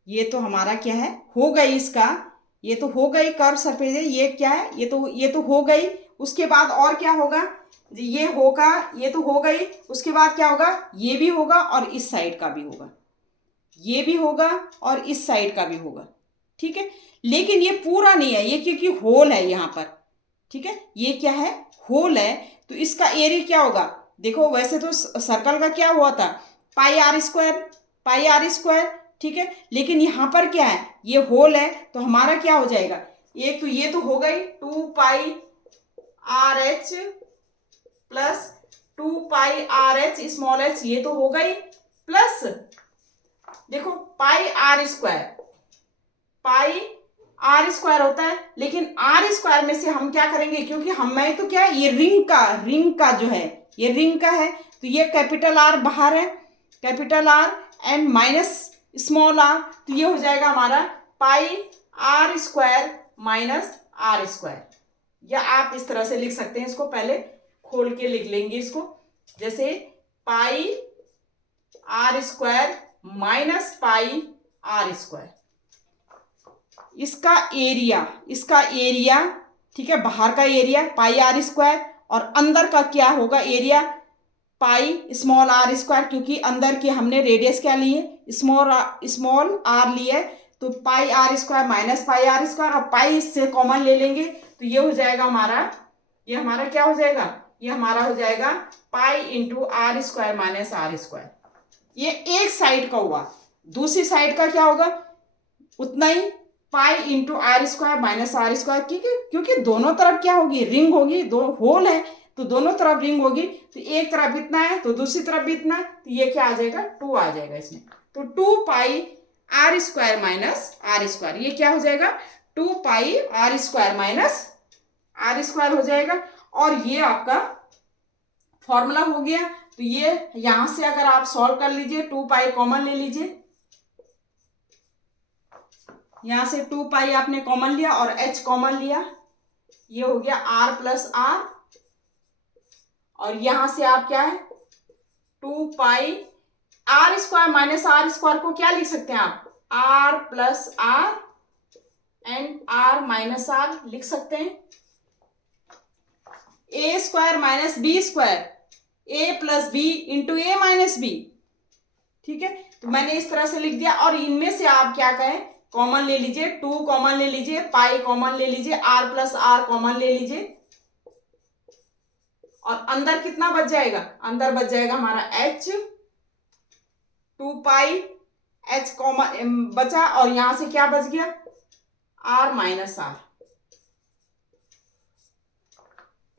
ये तो हमारा क्या है, हो गई इसका, ये तो हो गई कर्व सरफेस एरिया, ये क्या है, ये तो हो गई। उसके बाद और क्या होगा, ये होगा, ये तो हो गई, उसके बाद क्या होगा, ये भी होगा और इस साइड का भी होगा, ये भी होगा और इस साइड का भी होगा। ठीक है, लेकिन ये पूरा नहीं है, ये क्योंकि होल है यहाँ पर। ठीक है, ये क्या है, होल है, तो इसका एरिया क्या होगा, देखो वैसे तो सर्कल का क्या हुआ था, pi R square, pi R square. ठीक है, लेकिन यहाँ पर क्या है, ये होल है, तो हमारा क्या हो जाएगा, एक तो ये तो हो गई 2 pi R H plus 2 pi R H small H, ये तो हो गई, प्लस देखो pi R square, pi R square होता है, लेकिन आर स्क्वायर में से हम क्या करेंगे, क्योंकि हमें तो क्या है, ये रिंग का जो है, ये रिंग का है, तो ये कैपिटल आर बाहर है, capital R and minus small R, तो ये हो जाएगा हमारा pi R square minus R square. या आप इस तरह से लिख सकते हैं, इसको पहले खोल के लिख लेंगे इसको, जैसे pi R square minus pi R square, इसका एरिया ठीक है, बाहर का एरिया पाई आर स्क्वायर, और अंदर का क्या होगा area, pi small R square, क्योंकि अंदर की हमने रेडियस क्या ली है, स्मॉल आर ली है, तो pi R square minus pi R square, और पाई इससे कॉमन ले लेंगे, तो ये हो जाएगा हमारा, ये हमारा क्या हो जाएगा, ये हमारा हो जाएगा pi into R square minus R square. ये एक साइड का हुआ, दूसरी साइड का क्या होगा, उतना ही pi into R square minus R square, क्योंकि दोनों तरफ क्या होगी, रिंग होगी, दो होल है तो दोनों तरफ रिंग होगी, तो एक तरफ इतना है तो दूसरी तरफ भी इतना है, तो ये क्या आ जाएगा, 2 आ जाएगा इसमें, तो 2 pi R square minus R square, ये क्या हो जाएगा, 2 pi R square minus R square हो जाएगा, और ये आपका फॉर्मूला हो गया। तो ये यहां से अगर आप सॉल्व कर लीजिए, 2 पाई कॉमन ले लीजिए, यहां से 2 पाई आपने कॉमन लिया और h कॉमन लिया, ये हो गया r प्लस आर, और यहां से आप क्या है 2 pi R square minus R square को क्या लिख सकते हैं आप, r plus R and r minus R लिख सकते हैं, a square minus B square, a plus B into A minus B. ठीक है, तो मैंने इस तरह से लिख दिया, और इनमें से आप क्या कहें, कॉमन ले लीजिए, 2 कॉमन ले लीजिए, पाई कॉमन ले लीजिए, r प्लस आर कॉमन ले लीजिए, और अंदर कितना बच जाएगा, अंदर बच जाएगा हमारा h 2 पाई h कॉमन बचा और यहां से क्या बच गया, r माइनस आर।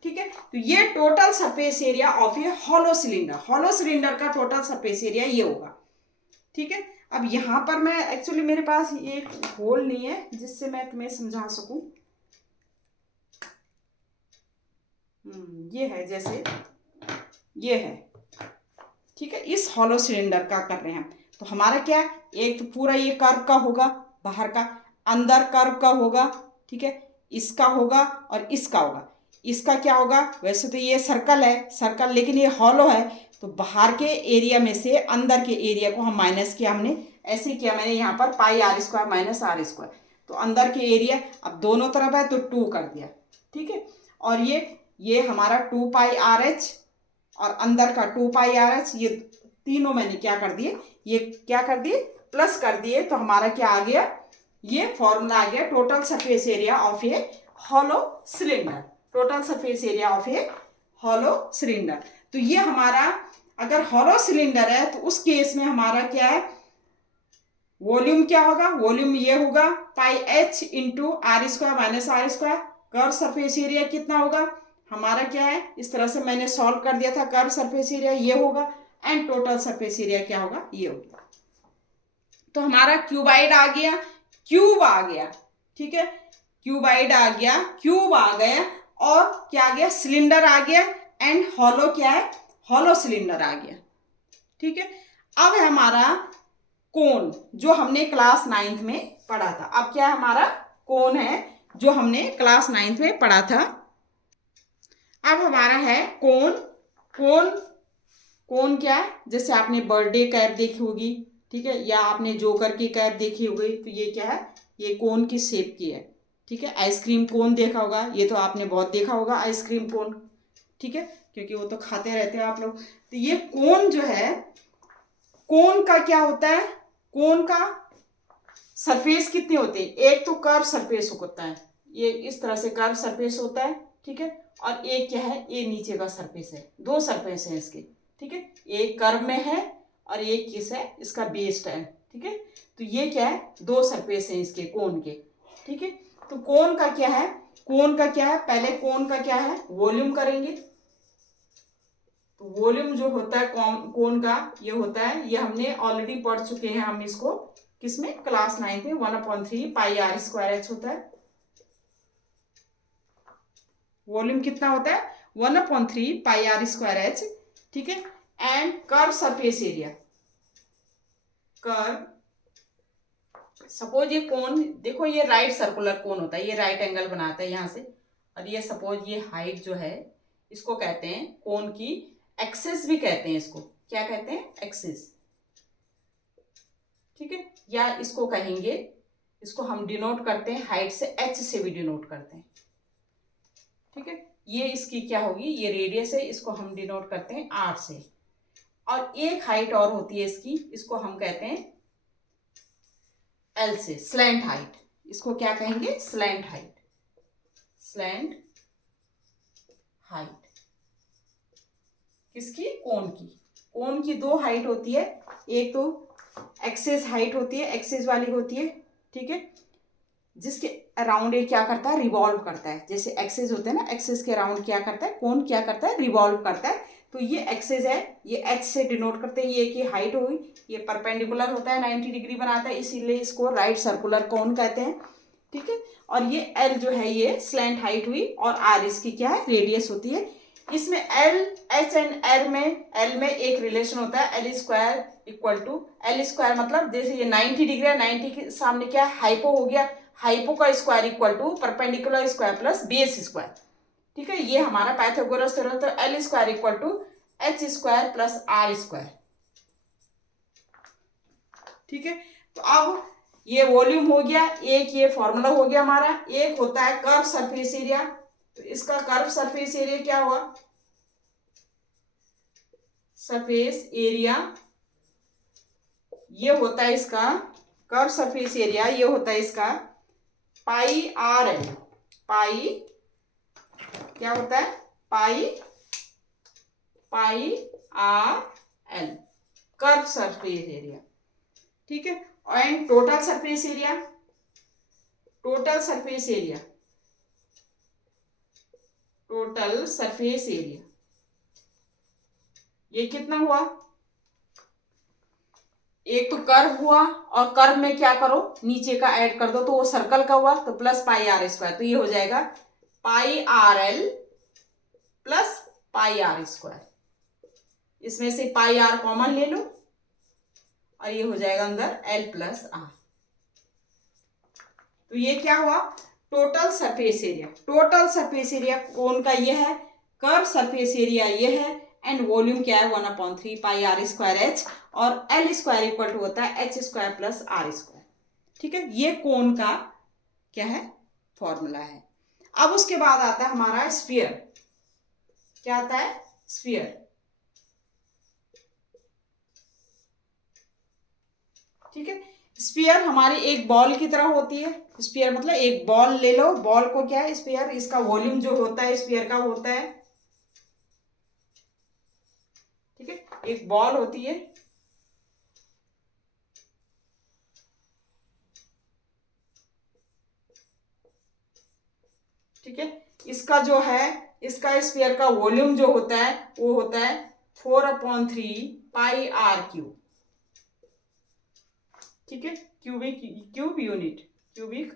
ठीक है, तो ये total surface area of a hollow cylinder, hollow cylinder का टोटल सरफेस एरिया ये होगा। ठीक है, अब यहां पर मैं एक्चुअली मेरे पास ये होल नहीं है जिससे मैं तुम्हें समझा सकूं। ये है, जैसे ये है। ठीक है, इस हॉलो सिलेंडर का कर रहे हैं। तो हमारा क्या है, एक तो पूरा ये कर्व का होगा, बाहर का, अंदर कर्व का होगा। ठीक है, इसका होगा और इसका होगा। इसका क्या होगा, वैसे तो ये सर्कल है, सर्कल, लेकिन ये हॉलो है, तो बाहर के एरिया में से अंदर के एरिया को हम माइनस किया, हमने ऐसे किया, मैंने यहाँ पर pi R square minus R square, तो अंदर के एरिया अब दोनों तरफ है तो 2 कर दिया। ठीक है, और ये हमारा 2 पाई आर एच और अंदर का 2 पाई आर एच, ये तीनों मैंने क्या कर दिए, ये क्या कर दिए, प्लस कर दिए। तो हमारा क्या आ गया, ये फॉर्मूला आ गया total surface area of a hollow cylinder, total surface area of a hollow cylinder. तो ये हमारा अगर हॉलो सिलेंडर है तो उस केस में हमारा क्या है, वॉल्यूम क्या होगा, वॉल्यूम ये होगा pi H into R square minus R square. Curve surface area कितना होगा हमारा, क्या है, इस तरह से मैंने सॉल्व कर दिया था, कर्व सरफेस एरिया ये होगा एंड टोटल सरफेस एरिया क्या होगा, ये होगा। तो हमारा क्यूबाइड आ गया, क्यूब आ गया। ठीक है, क्यूबाइड आ गया, क्यूब आ गया, और क्या आ गया, सिलेंडर आ गया, एंड हॉलो क्या है, हॉलो सिलेंडर आ गया। ठीक है, अब है हमारा कोन, जो हमने क्लास 9th में पढ़ा था। अब क्या है, हमारा कोन है जो हमने क्लास 9th में पढ़ा था। अब हमारा है कोन। कोन, कोन क्या है, जैसे आपने बर्थडे कैप देखी होगी, ठीक है, या आपने जोकर की कैप देखी होगी, तो ये क्या है, ये कोन की शेप की है। ठीक है, आइसक्रीम कोन देखा होगा, ये तो आपने बहुत देखा होगा आइसक्रीम कोन। ठीक है, क्योंकि वो तो खाते रहते हैं आप लोग। तो ये कोन जो है, कोन का क्या होता है, कोन का सरफेस कितने होते हैं, एक तो कर्व सरफेस होता है, ये इस तरह से कर्व सरफेस होता है। ठीक है, और एक क्या है, ये नीचे का सरफेस है, 2 सरफेस है इसके। ठीक है, एक कर्व में है और एक किस है, इसका बेस्ड है। ठीक है, तो ये क्या है, 2 सरफेस है इसके कोन के। ठीक है, तो कोन का क्या है, कोन का क्या है, पहले कोन का क्या है, वॉल्यूम करेंगे। तो वॉल्यूम जो होता है कोन का, ये होता है, ये हमने ऑलरेडी पढ़ चुके हैं हम इसको, किसमें, क्लास 9th में, 1/3 पाई आर स्क्वायर एच होता है। वॉल्यूम कितना होता है, 1/3 पाई आर स्क्वायर एच। ठीक है, and curve surface area, curve, suppose ये कोन देखो, ये राइट सर्कुलर कोन होता है, ये राइट एंगल बनाता है यहां से, और ये सपोज ये हाइट जो है, इसको कहते हैं कोन की एक्सिस भी कहते हैं, इसको क्या कहते हैं, एक्सिस। ठीक है, या इसको कहेंगे, इसको हम डिनोट करते हैं हाइट से, एच से भी डिनोट करते हैं। ठीक है, ये इसकी क्या होगी, ये रेडियस है, इसको हम डिनोट करते हैं आर से। और एक हाइट और होती है इसकी, इसको हम कहते हैं एल से, स्लैंट हाइट। इसको क्या कहेंगे, स्लैंट हाइट, स्लैंट हाइट किसकी, कोन की। कोन की 2 हाइट होती है, एक तो एक्सिस हाइट होती है, एक्सिस वाली होती है। ठीक है, जिसके अराउंड ये क्या करता है, रिवॉल्व करता है, जैसे एक्सिस होते हैं ना, एक्सिस के अराउंड क्या करता है, कोन क्या करता है, रिवॉल्व करता है। तो ये एक्सिस है, ये एच से डिनोट करते हैं, ये की हाइट हुई, ये परपेंडिकुलर होता है, 90 डिग्री बनाता है, इसीलिए इसको राइट सर्कुलर कोन कहते हैं। ठीक है, और ये एल जो है, ये स्लैंट हाइट हुई, और आर इसकी क्या है, रेडियस होती है। इसमें एल, एच एंड एल में एक रिलेशन होता है, L square equal to, L square मतलब जैसे ये 90 डिग्री है, 90 के सामने क्या है, हाइपो हो गया, हाइपो का square equal to perpendicular square plus base square. ठीक है, ये हमारा पाइथागोरस थ्योरम, तो L square equal to H square plus R square. ठीक है, तो अब ये वॉल्यूम हो गया, एक ये फॉर्मूला हो गया हमारा, एक होता है कर्व सरफेस एरिया। तो इसका कर्व सरफेस एरिया क्या हुआ, सरफेस एरिया ये होता है इसका, कर्व सरफेस एरिया ये होता है इसका पाई आर एल, पाई क्या होता है, pi R L, curve surface area, ठीक है। And total surface area, total surface area, total surface area ये कितना हुआ, एक तो कर्व हुआ और कर्व में क्या करो नीचे का ऐड कर दो तो वो सर्कल का हुआ तो प्लस पाई आर स्क्वायर, तो ये हो जाएगा pi R L plus pi R square, इसमें से पाई आर कॉमन ले लो और ये हो जाएगा अंदर एल प्लस आर। तो ये क्या हुआ total surface area, total surface area cone का ये है, कर्व सरफेस एरिया ये है, एंड वॉल्यूम क्या है 1/3 पाई आर स्क्वायर एच, और एल स्क्वायर इक्वल टू होता है H square plus R square, ठीक है। ये कोन का क्या है फॉर्मूला है। अब उसके बाद आता है हमारा स्फीयर, क्या आता है स्फीयर, ठीक है। स्फीयर हमारी एक बॉल की तरह होती है, स्फीयर मतलब एक बॉल ले लो, बॉल को क्या है स्फीयर, इसका वॉल्यूम जो होता है स्फीयर का होता है, ठीक है, एक बॉल होती है, ठीक है। इसका जो है इसका स्फीयर का वॉल्यूम जो होता है वो होता है 4/3 पाई आर क्यूब, ठीक है, cubic cube unit, cubic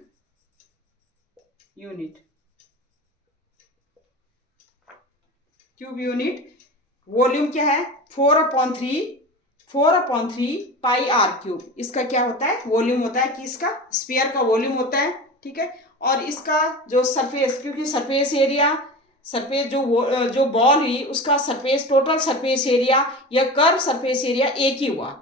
unit, cube unit. Volume क्या है 4/3 पाई आर क्यूब, इसका क्या होता है वॉल्यूम होता है कि इसका स्फीयर का वॉल्यूम होता है, ठीक है। और इसका जो सरफेस, क्योंकि सरफेस एरिया, सरफेस जो बॉल हुई उसका सरफेस टोटल सरफेस एरिया या कर्व सरफेस एरिया एक ही हुआ,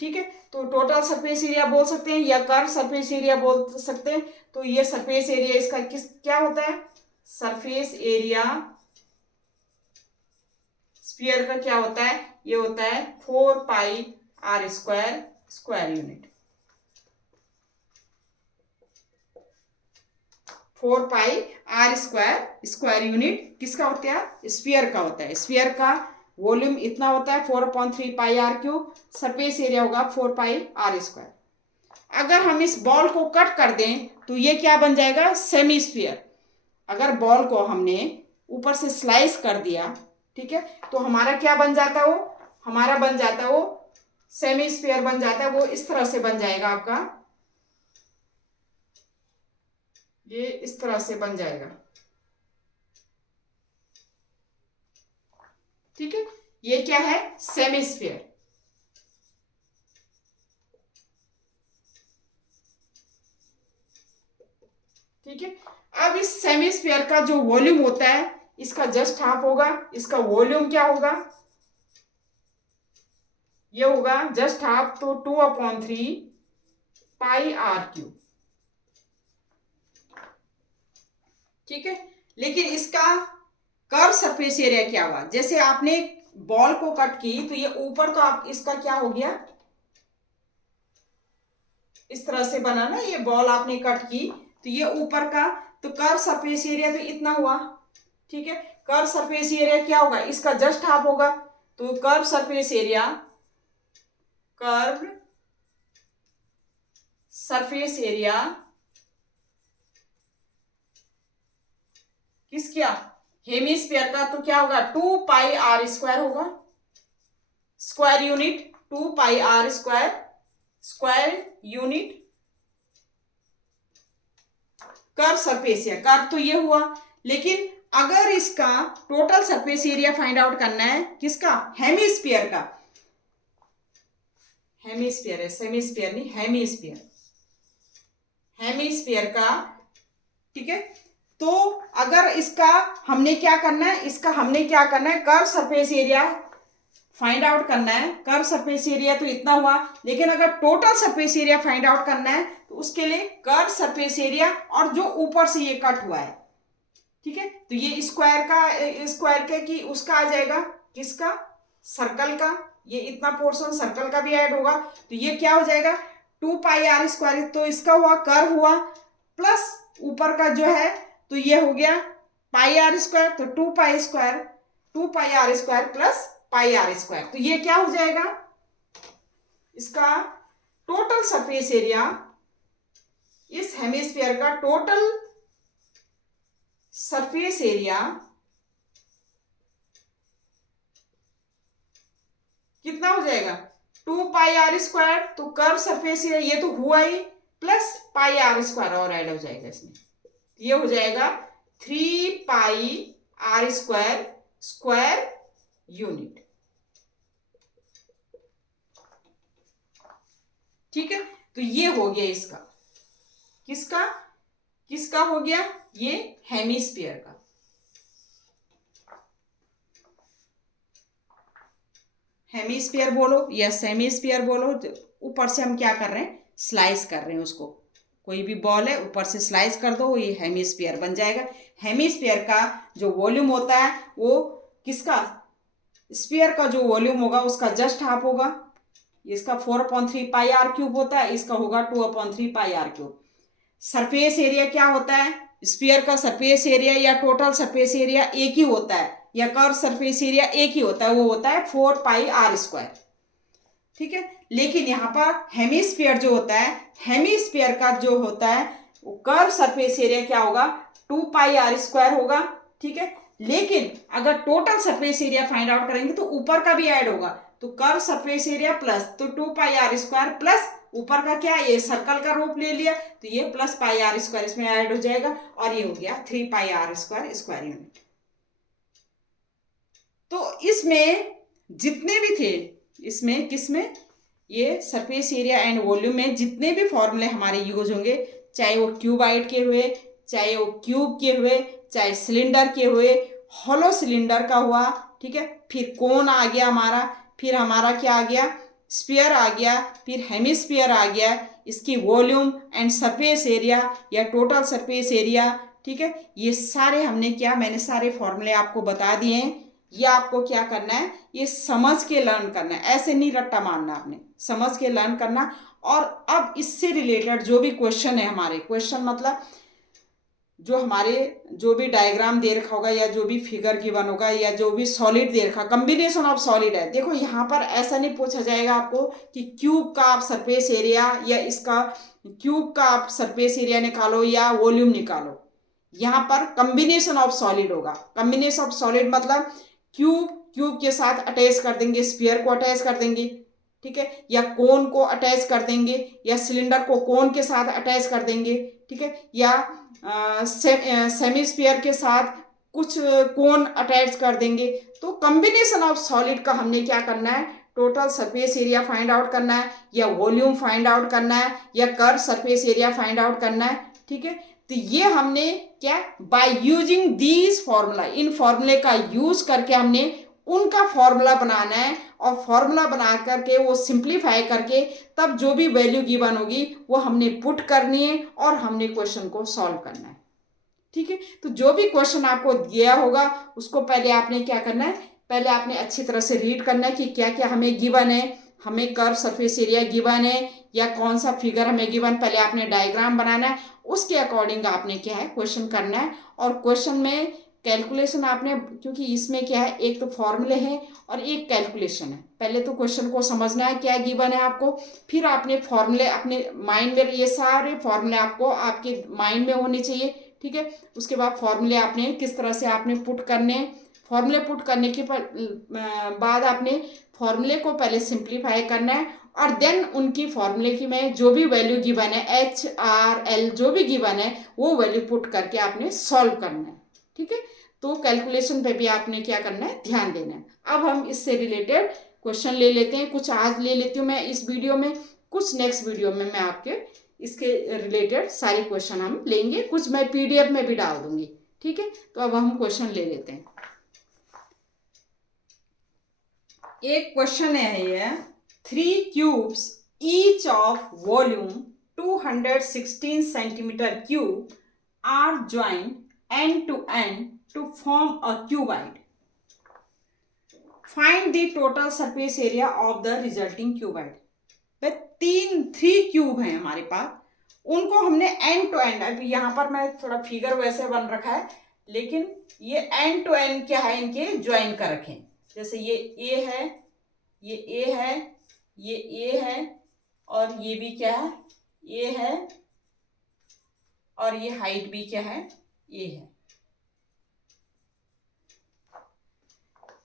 ठीक है। तो टोटल सरफेस एरिया बोल सकते हैं या कर्व सरफेस एरिया बोल सकते हैं। तो ये सरफेस एरिया इसका किस क्या होता है सरफेस एरिया स्फीयर का क्या होता है, ये होता है 4 pi R square square unit, 4 pi R square square unit किसका होता है स्फीयर का होता है। स्फीयर का वॉल्यूम इतना होता है 4/3 पाई आर क्यूब, सरफेस एरिया होगा 4 पाई आर स्क्वायर। अगर हम इस बॉल को कट कर दें तो ये क्या बन जाएगा सेमी स्फीयर। अगर बॉल को हमने ऊपर से स्लाइस कर दिया, ठीक है, तो हमारा क्या बन जाता है वो हमारा बन जाता है वो सेमी स्फीयर बन जाता है, वो इस तरह से बन जाएगा आपका, ये इस तरह से बन जाएगा, ठीक है। ये क्या है सेमी स्फीयर, ठीक है। अब इस सेमी स्फीयर का जो वॉल्यूम होता है इसका जस्ट हाफ होगा, इसका वॉल्यूम क्या होगा ये होगा जस्ट हाफ, तो 2/3 पाई आर क्यूब, ठीक है। लेकिन इसका कर्व सरफेस एरिया क्या हुआ, जैसे आपने बॉल को कट की तो ये ऊपर तो आप इसका क्या हो गया इस तरह से बना ना, ये बॉल आपने कट की तो ये ऊपर का, तो कर्व सरफेस एरिया तो इतना हुआ, ठीक है। कर्व सरफेस एरिया क्या होगा इसका जस्ट हाफ होगा, तो curve surface area, curve surface area किस क्या हेमीस्फीयर का तो क्या होगा 2 पाई आर स्क्वायर होगा, square unit 2 pi R square square unit curve surface area. Curve तो ये हुआ, लेकिन अगर इसका total surface area find out करना है किसका हेमीस्फीयर का, हेमीस्फीयर है सेमीस्फीयर नहीं हेमीस्फीयर, हेमीस्फीयर का, ठीक है। तो अगर इसका हमने क्या करना है, इसका हमने क्या करना है curve surface area find out करना है। कर्व सरफेस एरिया तो इतना हुआ, लेकिन अगर total surface area find out करना है तो उसके लिए कर्व सरफेस एरिया और जो ऊपर से ये कट हुआ है, ठीक है, तो ये स्क्वायर का कि उसका आ जाएगा किसका सर्कल का, ये इतना पोर्शन सर्कल का भी ऐड होगा, तो ये क्या हो जाएगा 2 पाई आर स्क्वायर, तो इसका हुआ कर्व हुआ प्लस ऊपर का जो है तो ये हो गया पाई आर स्क्वायर, तो 2 pi R square plus pi R square, तो ये क्या हो जाएगा इसका टोटल सरफेस एरिया, इस हेमिस्फीयर का टोटल सरफेस एरिया कितना हो जाएगा 2πr²। तो कर्व सरफेस एरिया ये तो हुआ ही, प्लस πr² और ऐड हो जाएगा इसमें, ये हो जाएगा 3πr² स्क्वायर यूनिट। ठीक है, तो ये हो गया इसका, किसका किसका हो गया, ये हेमिस्फीयर का। हेमिस्फीयर बोलो या सेमिस्फीयर बोलो, ऊपर से हम क्या कर रहे हैं, स्लाइस कर रहे हैं उसको। कोई भी बॉल है ऊपर से स्लाइस कर दो, ये हेमिस्फीयर बन जाएगा। हेमिस्फीयर का जो वॉल्यूम होता है वो किसका, स्फीयर का जो वॉल्यूम होगा उसका जस्ट हाफ होगा। इसका 4/3πr³ होता है, इसका होगा 2/3πr³। सरफेस एरिया क्या होता है, स्फीयर का सरफेस एरिया या टोटल सरफेस एरिया एक ही होता है, या कर्व सरफेस एरिया एक ही होता है, वो होता है 4πr²। ठीक है, लेकिन यहाँ पर हेमिस्फीयर जो होता है, हेमिस्फीयर का जो होता है वो कर्व सरफेस एरिया क्या होगा, 2πr² होगा। ठीक है, लेकिन अगर total surface area find out करेंगे तो ऊपर का भी ऐड होगा, तो कर्व सरफेस एरिया प्लस, तो 2πr² प्लस ऊपर का क्या, ये सर्कल का रूप ले लिया तो ये प्लस πr² इसमें ऐड हो जाएगा, और ये हो गया 3πr² स्क्वायर यूनिट। तो इसमें जितने भी थे, इसमें किसमें, ये सरफेस एरिया एंड वॉल्यूम में जितने भी फॉर्मूले हमारे यूज होंगे, चाहे वो क्यूबाइड के हुए, चाहे वो क्यूब के हुए, चाहे सिलेंडर के हुए, हॉलो सिलेंडर का हुआ, ठीक है, फिर कोन आ गया हमारा, फिर हमारा क्या आ गया, स्फीयर आ गया, फिर हेमिस्फीयर आ गया, इसकी वॉल्यूम एंड सरफेस एरिया या टोटल सरफेस एरिया। ठीक है, ये सारे हमने क्या, मैंने सारे फॉर्मूले आपको बता दिए हैं। ये आपको क्या करना है, ये समझ के लर्न करना है, ऐसे नहीं रट्टा मारना, आपने समझ के लर्न करना। और अब इससे रिलेटेड जो भी क्वेश्चन है हमारे, क्वेश्चन मतलब जो हमारे जो भी डायग्राम दे रखा होगा या जो भी फिगर गिवन होगा या जो भी सॉलिड दे रखा, कॉम्बिनेशन ऑफ सॉलिड है। देखो यहाँ पर ऐसा नहीं पूछा जाएगा आपको कि क्यूब का आप सरफेस एरिया या इसका क्यूब का आप सरफेस एरिया निकालो या वॉल्यूम निकालो। यहाँ पर कॉम्बिनेशन ऑफ सॉलिड होगा। कॉम्बिनेशन ऑफ सॉलिड मतलब क्यूब के साथ अटैच कर देंगे, स्फीयर को अटैच कर देंगे, ठीक है, या कोन को अटैच कर देंगे, या सिलेंडर को कोन के साथ अटैच कर देंगे, ठीक है, या सेमीस्फीयर के साथ कुछ कोन अटैच कर देंगे। तो कॉम्बिनेशन ऑफ सॉलिड का हमने क्या करना है, total surface area find out करना है, या वॉल्यूम फाइंड आउट करना है, या curve surface area find out करना है। ठीक है, तो ये हमने क्या, बाय यूजिंग दीज फॉर्मूला, इन फॉर्मूले का यूज करके हमने उनका फॉर्मूला बनाना है, और फॉर्मूला बना करके वो सिंप्लीफाई करके तब जो भी वैल्यू गिवन होगी वो हमने पुट करनी है और हमने क्वेश्चन को सॉल्व करना है। ठीक है, तो जो भी क्वेश्चन आपको दिया होगा उसको पहले आपने क्या करना है, पहले आपने अच्छी तरह से रीड करना है कि क्या क्या हमें गिवन है, हमें कर्व सरफेस एरिया गिवन है या कौन सा फिगर हमें गिवन, पहले आपने डायग्राम बनाना है, उसके अकॉर्डिंग आपने क्या है क्वेश्चन करना है। और क्वेश्चन में कैलकुलेशन आपने, क्योंकि इसमें क्या है, एक तो फॉर्मूले हैं और एक कैलकुलेशन है। पहले तो क्वेश्चन को समझना है क्या गिवन है आपको, फिर आपने फॉर्मूले अपने माइंड में, ये सारे फॉर्मूले आपको आपके माइंड में होने चाहिए। ठीक है, उसके बाद फॉर्मूले आपने किस तरह से आपने पुट करने, फॉर्मूले पुट करने के बाद आपने फॉर्मूले को पहले सिंप्लीफाई करना है, और देन उनकी फॉर्मूले की में जो भी वैल्यू गिवन है, HRL जो भी गिवन है वो वैल्यू पुट करके आपने सॉल्व करना है। ठीक है, तो कैलकुलेशन पे भी आपने क्या करना है, ध्यान देना है। अब हम इससे रिलेटेड क्वेश्चन ले लेते हैं, कुछ आज ले लेती हूँ मैं इस वीडियो में, कुछ नेक्स्ट वीडियो में मैं आपके इसके रिलेटेड सारे क्वेश्चन हम लेंगे, कुछ मैं PDF में भी डाल दूंगी। ठीक है, तो अब हम क्वेश्चन ले लेते हैं। एक क्वेश्चन है ये, 3 cubes each of volume 216 centimetre cube are joint end to end to form a cuboid. Find the total surface area of the resulting cuboid. Way 3 cube हैं हमारे पास, उनको हमने एंड टू एंड, अब यहाँ पर मैं थोड़ा फिगर वैसे बन रखा है, लेकिन ये एंड टू एंड क्या है, इनके ज्वाइन कर रखे हैं। जैसे ये ए है, ये ए है, ये ए है और ये भी क्या है, ए है, और ये हाइट भी क्या है, ए है।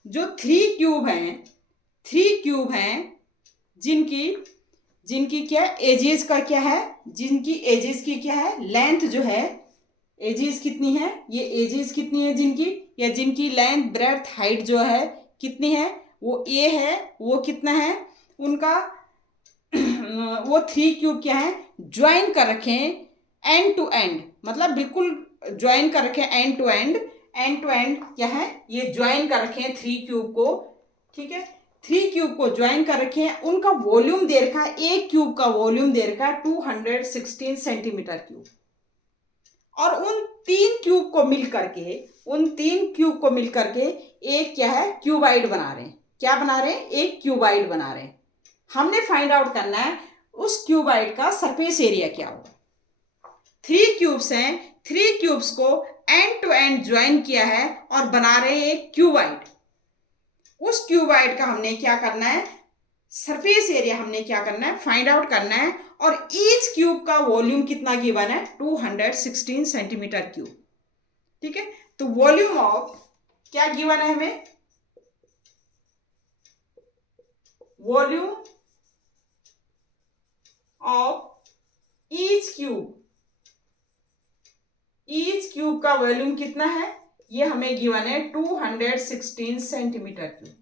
जो थ्री क्यूब हैं जिनकी जिनकी क्या एजेस का क्या है, जिनकी एजेस की क्या है, लेंथ जो है, एजेस कितनी है, ये एजेस कितनी है जिनकी, या जिनकी लेंथ ब्रेड्थ हाइट जो है कितनी है, वो ए है, वो कितना है उनका वो थ्री क्यूब क्या है, ज्वाइन कर रखे हैं एंड टू एंड, मतलब बिल्कुल ज्वाइन कर रखे हैं एंड टू एंड क्या है, ये ज्वाइन कर रखे हैं थ्री क्यूब को, ठीक है। थ्री क्यूब को ज्वाइन कर रखे हैं, उनका वॉल्यूम दे रखा है, एक क्यूब का वॉल्यूम दे रखा है 216 सेंटीमीटर क्यूब, और उन तीन क्यूब को मिल करके एक क्या है, क्यूबाइड बना रहे हैं। क्या बना रहे हैं, एक क्यूबाइड बना रहे हैं। हमने फाइंड आउट करना है उस क्यूबाइड का सरफेस एरिया क्या होगा। थ्री क्यूब्स हैं, थ्री क्यूब्स को एंड टू एंड ज्वाइन किया है और बना रहे हैं एक क्यूबाइड। उस क्यूबाइड का हमने क्या करना है, सरफेस एरिया हमने क्या करना है, फाइंड आउट करना है, और ईच क्यूब का वॉल्यूम कितना गिवन है, 216 सेंटीमीटर क्यूब, ठीक है। तो वॉल्यूम ऑफ क्या गिवन है हमें, वॉल्यूम ऑफ ईच क्यूब का वॉल्यूम कितना है, ये हमें गिवन है 216 सेंटीमीटर क्यूब,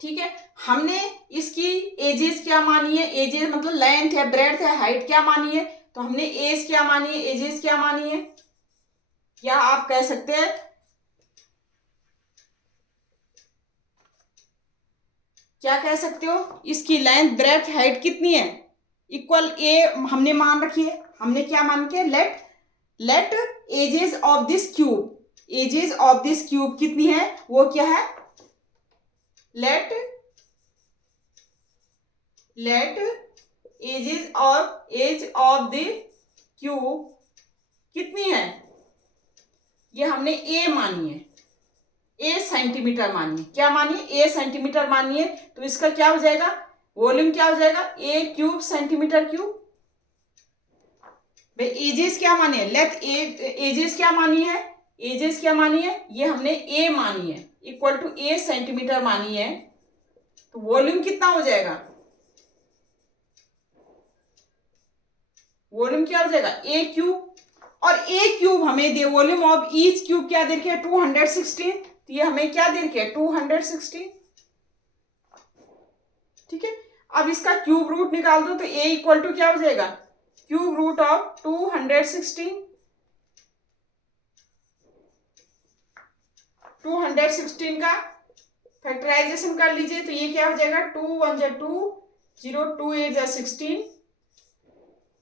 ठीक है। हमने इसकी एजेस क्या मानी है, एजेस मतलब लेंथ है, ब्रेड्थ है, हाइट क्या मानी है, तो हमने एज क्या मानी है, एजेस क्या मानी है, या आप कह सकते हैं क्या कह सकते हो, इसकी लेंथ ब्रेड्थ हाइट कितनी है, इक्वल ए हमने मान रखी है। हमने क्या मान के, let edges of this cube कितनी है, वो क्या है, let edge of the cube कितनी है, ये हमने ए मानी है, ए सेंटीमीटर मानिए, क्या मानिए, ए सेंटीमीटर मानिए। तो इसका क्या हो जाएगा, वॉल्यूम क्या हो जाएगा, ए क्यूब सेंटीमीटर क्यूब। भाई एजेस क्या मानी है, एजेस क्या मानी है, एजेस क्या मानी है, ये हमने ए मानी है, इक्वल टू ए सेंटीमीटर मानी है। तो वॉल्यूम कितना हो जाएगा, वॉल्यूम क्या हो जाएगा, ए क्यूब, और ए क्यूब हमें दे, वॉल्यूम ऑफ ईच क्यूब क्या दे रखे 216, तो ये हमें क्या दे रखे 216, ठीक है। अब इसका क्यूब रूट निकाल दो, तो ए इक्वल टू क्या हो जाएगा, क्यूब रूट ऑफ 216, 216 का फैक्टराइजेशन कर लीजिए, तो ये क्या हो जाएगा, 2 1 जा 2, 0 2 8 जा 16,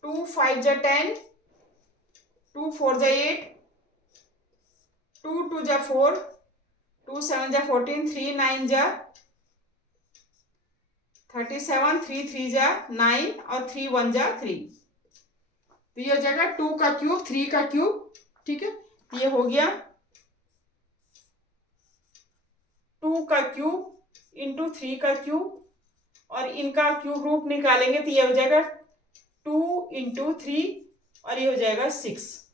2 5 जा 10, 2 4 जा 8, 2 2 जा 4, 2 7 जा 14, 3 9 जा 37, 3 3 जा 9, और 3 1 जा 3, तो ये हो जाएगा 2 का क्यूब 3 का क्यूब, ठीक है। ये हो गया 2 का क्यूब इंटू 3 का क्यूब, और इनका क्यूब रूट निकालेंगे तो ये हो जाएगा 2 इंटू 3, और ये हो जाएगा 6,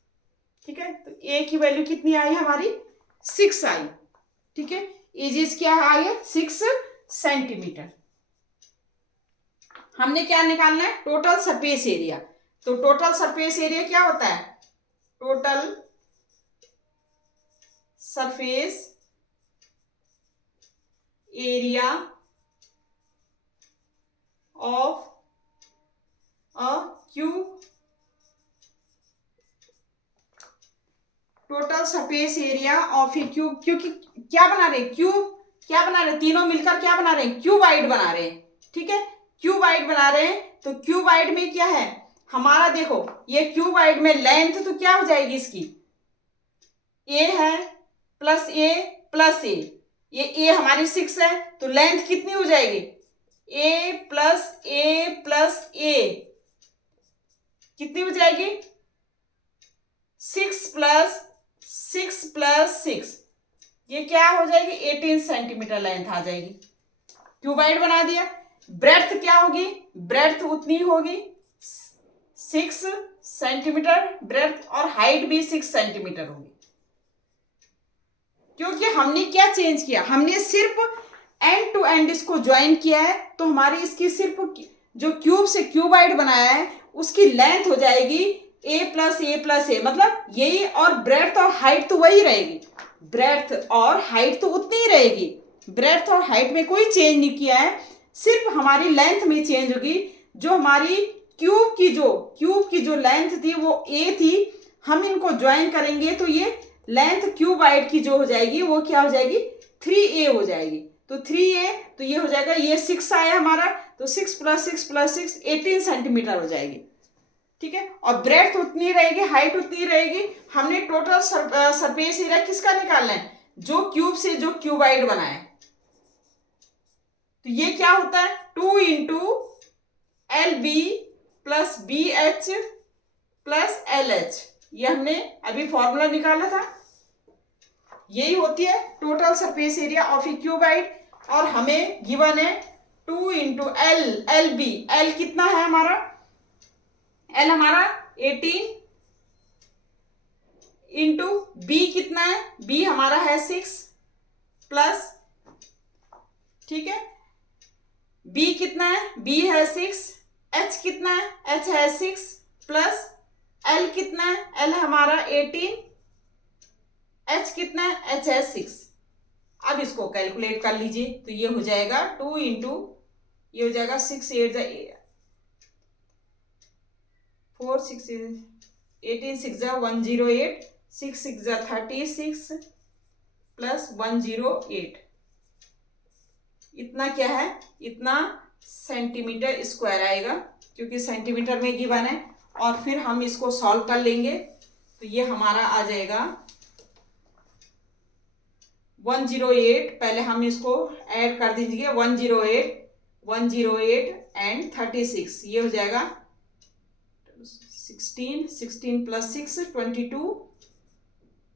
ठीक है। तो ए की वैल्यू कितनी आई हमारी, 6 आई, ठीक है। एजेस क्या आई है, 6 सेंटीमीटर। हमने क्या निकालना है, टोटल सरफेस एरिया। तो टोटल सरफेस एरिया क्या होता है, total surface area of a cube, total surface area of A cube, क्योंकि क्या बना रहे हैं, क्यूब क्या बना रहे हैं, तीनों मिलकर क्या बना रहे हैं, क्यूबाइड बना रहे हैं, ठीक है। क्यूबाइड बना रहे हैं, तो क्यूबाइड में क्या है हमारा, देखो ये क्यूबाइड में लेंथ तो क्या हो जाएगी इसकी, ए है प्लस ए प्लस ए, ये ए हमारी 6 है, तो लेंथ कितनी हो जाएगी, ए प्लस ए कितनी हो जाएगी, 6 प्लस 6, ये क्या हो जाएगी, 18 सेंटीमीटर लेंथ आ जाएगी, क्यूबाइड बना दिया। ब्रेड्थ क्या होगी, ब्रेड्थ उतनी होगी 6 सेंटीमीटर ब्रेड्थ, और हाइट भी 6 सेंटीमीटर होगी। क्योंकि हमने क्या चेंज किया, हमने सिर्फ एंड टू एंड इसको ज्वाइन किया है, तो हमारी इसकी सिर्फ जो क्यूब से क्यूबाइड बनाया है उसकी लेंथ हो जाएगी a प्लस ए, मतलब यही, और ब्रेड्थ और हाइट तो वही रहेगी, ब्रेड्थ और हाइट तो उतनी ही रहेगी, ब्रेड्थ और हाइट में कोई चेंज नहीं किया है, सिर्फ हमारी लेंथ में चेंज होगी। जो हमारी क्यूब की जो लेंथ थी वो a थी, हम इनको ज्वाइन करेंगे तो ये लेंथ क्यूबाइड की जो हो जाएगी वो क्या हो जाएगी, 3a हो जाएगी। तो 3a, तो ये हो जाएगा, ये 6 आया हमारा, तो 6 प्लस 6 प्लस 6 18 सेंटीमीटर हो जाएगी। ठीक है, और ब्रेड्थ उतनी रहेगी, हाइट उतनी रहेगी। हमने टोटल सरफेस एरिया किसका निकालना है, जो क्यूब से जो क्यूबाइड बना है। तो ये क्या होता है, 2 into LB plus BH plus LH, ये हमने अभी फॉर्मूला निकाला था। यही होती है total surface area of A cuboid, और हमें गिवन है 2 इंटू LB, L कितना है हमारा, L हमारा 18 इंटू B कितना है, B हमारा है 6 प्लस, ठीक है, B कितना है, B है 6, H कितना है, H है 6 प्लस L कितना है, L हमारा 18, H कितना है, H है 6। अब इसको कैलकुलेट कर लीजिए, तो ये हो जाएगा 2 इंटू, ये हो जाएगा 6 8 4 6 18 6 108, 6 6 36 प्लस 108, इतना क्या है, इतना सेंटीमीटर स्क्वायर आएगा, क्योंकि सेंटीमीटर में गिवन है। और फिर हम इसको सॉल्व कर लेंगे, तो ये हमारा आ जाएगा 108, पहले हम इसको ऐड कर दीजिए, 108 एंड 36, ये हो जाएगा 16 प्लस 6 22,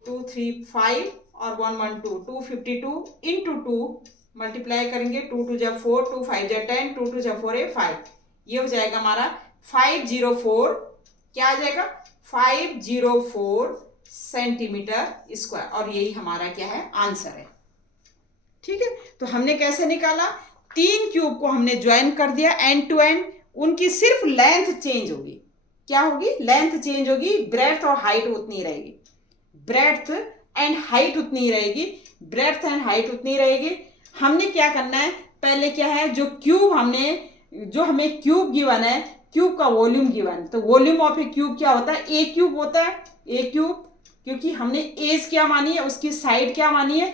2 3 5 और 1 1 2 252 इंटू 2 मल्टीप्लाई करेंगे, 2 2 जा 4, 2 5 जा 10, 2 2 जा 4 है 5, ये हो जाएगा हमारा 504, क्या आ जाएगा 504 सेंटीमीटर स्क्वायर, और यही हमारा क्या है, आंसर है। ठीक है, तो हमने कैसे निकाला, 3 क्यूब को हमने ज्वाइन कर दिया एंड टू एंड, उनकी सिर्फ लेंथ चेंज होगी, क्या होगी, लेंथ चेंज होगी, ब्रेड्थ और हाइट उतनी रहेगी, ब्रेड्थ एंड हाइट उतनी रहेगी, ब्रेड्थ एंड हाइट उतनी रहेगी। हमने क्या करना है, पहले क्या है, जो हमें क्यूब गिवन है, क्यूब का वॉल्यूम गिवन, तो वॉल्यूम ऑफ ए क्यूब क्या होता है, ए क्यूब होता है, ए क्यूब, क्योंकि हमने एज क्या मानी है, उसकी साइड क्या मानी है,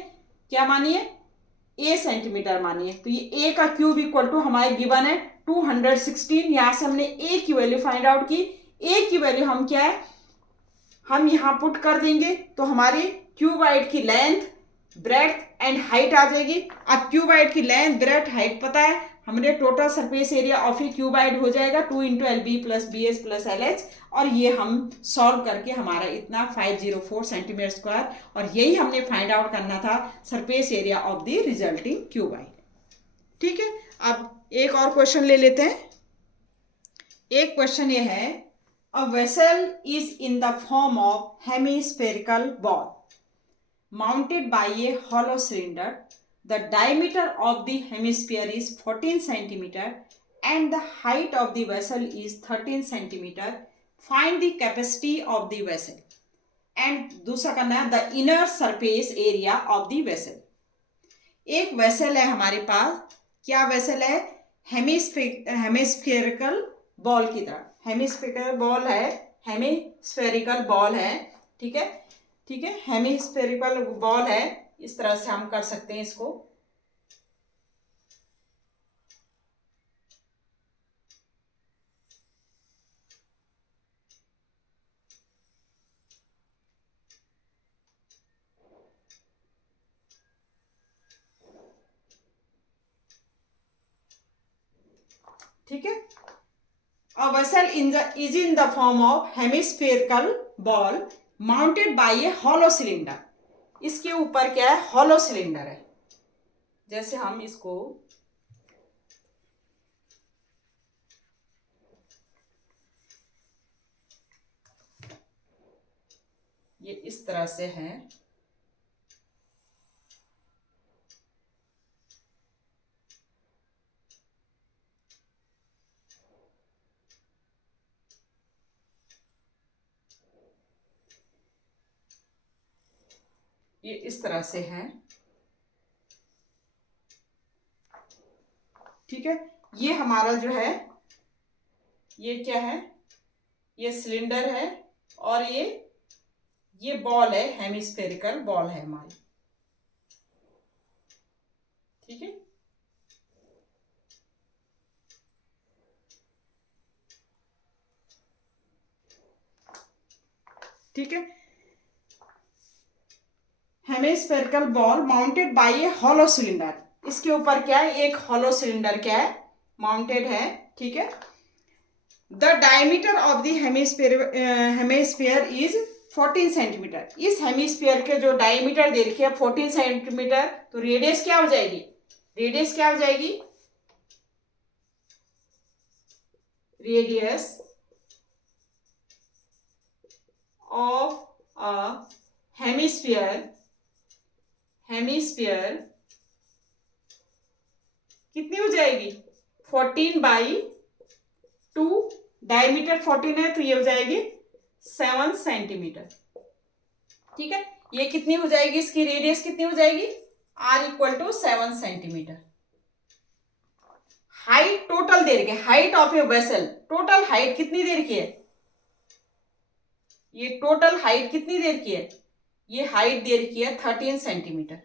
ए सेंटीमीटर मानी है, तो ये ए का क्यूब इक्वल टू हमारे गिवन है 216। यहाँ से हमने ए की वैल्यू फाइंड आउट की, ए की वैल्यू हम क्या है, हम यहाँ पुट कर देंगे, तो हमारी क्यूबाइड की लेंथ, ब्रेड्थ एंड हाइट आ जाएगी। अब क्यूबाइड की लेंथ, ब्रेड्थ, हाइट पता है, हमने total surface area of A cuboid हो जाएगा 2 into LB plus BH plus LH, और ये हम सॉल्व करके हमारा इतना 504 सेंटीमीटर स्क्वायर, और यही हमने फाइंड आउट करना था surface area of the resulting cuboid. ठीक है, अब एक और क्वेश्चन ले लेते हैं। एक क्वेश्चन ये है, a vessel is in the form of hemispherical ball mounted by a hollow cylinder. The diameter of the hemisphere is 14 centimeter and the height of the vessel is 13 centimeter. Find the capacity of the vessel. And दूसरा करना है the inner surface area of the vessel. एक vessel है हमारे पास, क्या vessel है, hemispherical ball की तरह, हेमिस्फेरिकल बॉल है, ठीक है, हेमिस्फेरिकल बॉल है, इस तरह से हम कर सकते हैं इसको। ठीक है, a vessel is in the form of hemispherical ball mounted by a hollow cylinder. इसके ऊपर क्या है, हॉलो सिलेंडर है। जैसे हम इसको ये इस तरह से है। ये इस तरह से है, ठीक है। ये हमारा जो है, ये क्या है, ये सिलेंडर है और ये बॉल है, हेमिस्फेरिकल बॉल है हमारी, ठीक है। ठीक है, हेमिस्फेरिकल बॉल माउंटेड बाय ए हॉलो सिलेंडर। इसके ऊपर क्या है, एक हॉलो सिलेंडर क्या है, माउंटेड है, ठीक है। The diameter of the hemisphere is 14 centimetre. इस हेमिस्फीयर के जो डायमीटर दे रखी है 14 सेंटीमीटर, तो रेडियस क्या हो जाएगी, रेडियस क्या हो जाएगी, radius of a hemisphere, hemisphere कितनी हो जाएगी, 14/2, डायमीटर 14 है तो ये हो जाएगी 7 सेंटीमीटर, ठीक है। ये कितनी हो जाएगी, इसकी रेडियस कितनी हो जाएगी, r = 7 सेंटीमीटर। हाइट टोटल दे रखी है, height of a vessel, total height कितनी दे रखी है, ये टोटल हाइट कितनी दे रखी है, ये हाइट दे रखी है 13 सेंटीमीटर।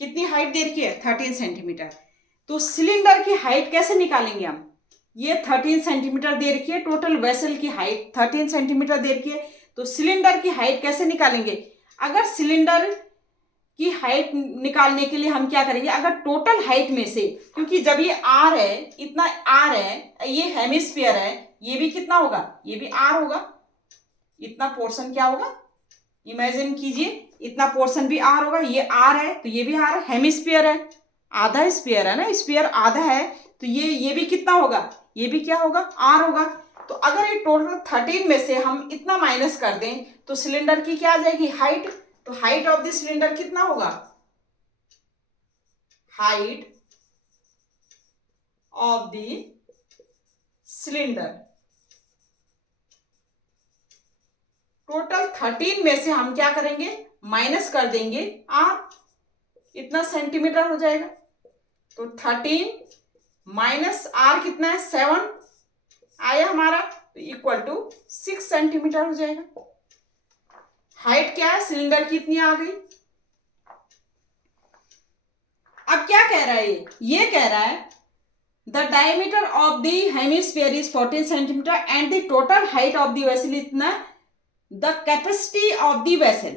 कितनी हाइट दे रखी है, 13 सेंटीमीटर। तो सिलेंडर की हाइट कैसे निकालेंगे हम, ये 13 सेंटीमीटर दे रखी है, टोटल वेसल की हाइट 13 सेंटीमीटर दे रखी है, तो सिलेंडर की हाइट कैसे निकालेंगे। अगर सिलेंडर की हाइट निकालने के लिए हम क्या करेंगे, अगर टोटल हाइट में से, क्योंकि जब ये आर है, इतना आर है, ये हेमिस्फीयर है, ये भी कितना होगा, ये भी आर होगा, इतना पोर्शन क्या होगा, इमेजिन कीजिए, इतना पोर्शन भी आर होगा, ये आर है तो ये भी आर, हेमिस्फीयर है, आधा स्फीयर है ना, स्फीयर आधा है, तो ये भी कितना होगा, ये भी क्या होगा, आर होगा। तो अगर ये टोटल 13 में से हम इतना माइनस कर दें तो सिलेंडर की क्या आ जाएगी, हाइट। तो हाइट ऑफ द सिलेंडर कितना होगा, height of the cylinder, total 13 में से हम क्या करेंगे, माइनस कर देंगे आर, इतना सेंटीमीटर हो जाएगा। तो 13 माइनस आर कितना है, 7 आया हमारा, तो = 6 सेंटीमीटर हो जाएगा। हाइट क्या है, सिलेंडर की इतनी आ गई। अब क्या कह रहा है, ये कह रहा है the diameter of the hemisphere is 14 centimetre and the total height of the vessel इतना, the capacity of the vessel.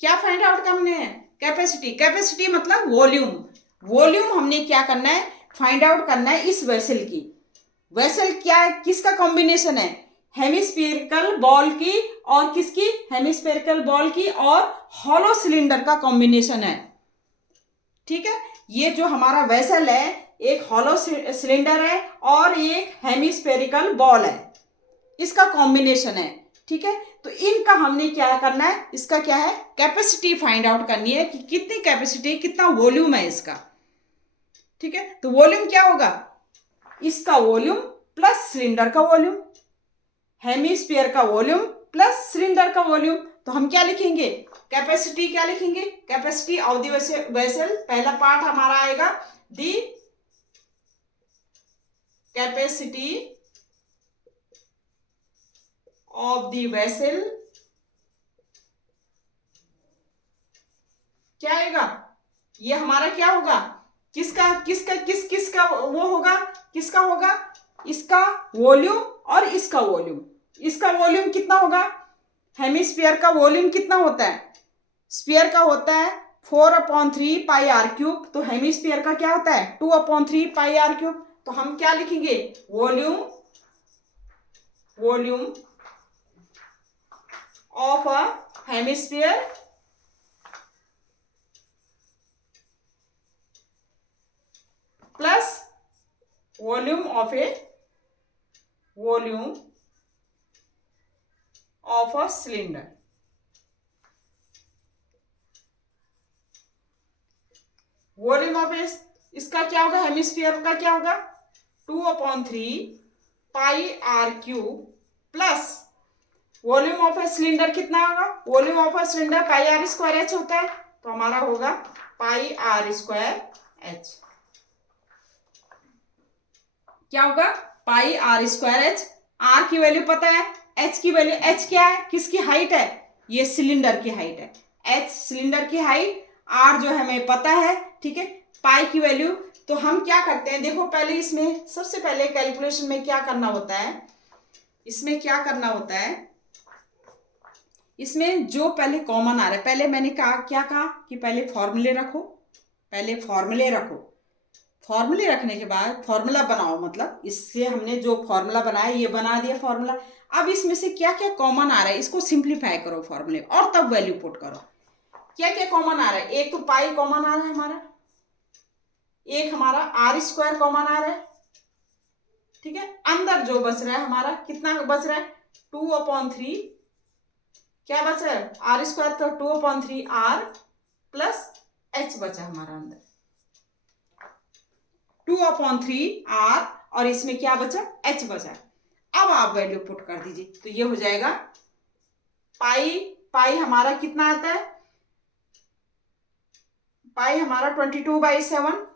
क्या फाइंड आउट करने हैं, कैपेसिटी, कैपेसिटी मतलब वॉल्यूम, वॉल्यूम हमने क्या करना है, फाइंड आउट करना है इस वेसल की। वेसल क्या है, किसका कॉम्बिनेशन है, हेमिस्फेरिकल बॉल की और किसकी, हेमिस्फेरिकल बॉल की और हॉलो सिलेंडर का कॉम्बिनेशन है, ठीक है। ये जो हमारा वेसल है, एक हॉलो सिलेंडर है और एक हेमिस्फेरिकल बॉल है, इसका कॉम्बिनेशन है, ठीक है। तो इनका हमने क्या करना है, इसका क्या है, कैपेसिटी फाइंड आउट करनी है कि कितनी कैपेसिटी, कितना वॉल्यूम है इसका, ठीक है। तो वॉल्यूम क्या होगा, इसका वॉल्यूम प्लस सिलेंडर का वॉल्यूम, हेमिस्फीयर का वॉल्यूम प्लस सिलेंडर का वॉल्यूम। तो हम क्या लिखेंगे, कैपेसिटी क्या लिखेंगे, कैपेसिटी ऑफ द वेसल, पहला पार्ट हमारा आएगा the capacity of the vessel, क्या आएगा, ये हमारा क्या होगा, किसका किसका किसका वो होगा, किसका होगा, इसका वॉल्यूम और इसका वॉल्यूम। इसका वॉल्यूम कितना होगा, हेमिस्फीयर का वॉल्यूम कितना होता है, स्फीयर का होता है 4/3 पाई आर क्यूब, तो हेमिस्फीयर का क्या होता है 2/3 पाई आर क्यूब। तो हम क्या लिखेंगे, volume, volume of a hemisphere plus volume of of a cylinder. Volume of इसका क्या होगा, हेमिस्फीयर का क्या होगा, 2/3 pi R cube plus volume of a cylinder कितना होगा, volume of a cylinder pi R square H होता है, तो हमारा होगा पाई आर स्क्वायर एच। क्या होगा, pi R square H. Are की वैल्यू पता है, एच की वैल्यू, एच क्या है, किसकी हाइट है, ये सिलेंडर की हाइट है, एच सिलेंडर की हाइट, आर जो है हमें पता है, ठीक है, पाई की वैल्यू। तो हम क्या करते हैं, देखो पहले इसमें सबसे पहले कैलकुलेशन में क्या करना होता है, इसमें क्या करना होता है, इसमें जो पहले कॉमन आ रहा है, पहले मैंने क्या कहा कि पहले फॉर्मूले रखो, पहले फॉर्मूले रखो, फॉर्मूले रखने के बाद फॉर्मूला बनाओ, मतलब इससे हमने जो फॉर्मूला बनाया ये बना दिया फॉर्मूला। अब इसमें से क्या क्या कॉमन आ रहा है इसको सिंप्लीफाई करो फॉर्मूले, और तब वैल्यू पुट करो। क्या क्या कॉमन आ रहा है, एक तो पाई कॉमन आ रहा है हमारा, एक हमारा आर स्क्वायर कॉमन आ रहा है, ठीक है, अंदर जो बच रहा है हमारा कितना बच रहा है, 2/3, क्या बच रहा है, आर स्क्वायर, तो 2/3 आर प्लस एच बचा हमारा अंदर, 2/3 आर, और इसमें क्या बचा, एच बचा। अब आप वैल्यू पुट कर दीजिए, तो ये हो जाएगा पाई, पाई हमारा कितना आता है, पाई हमारा 22/7,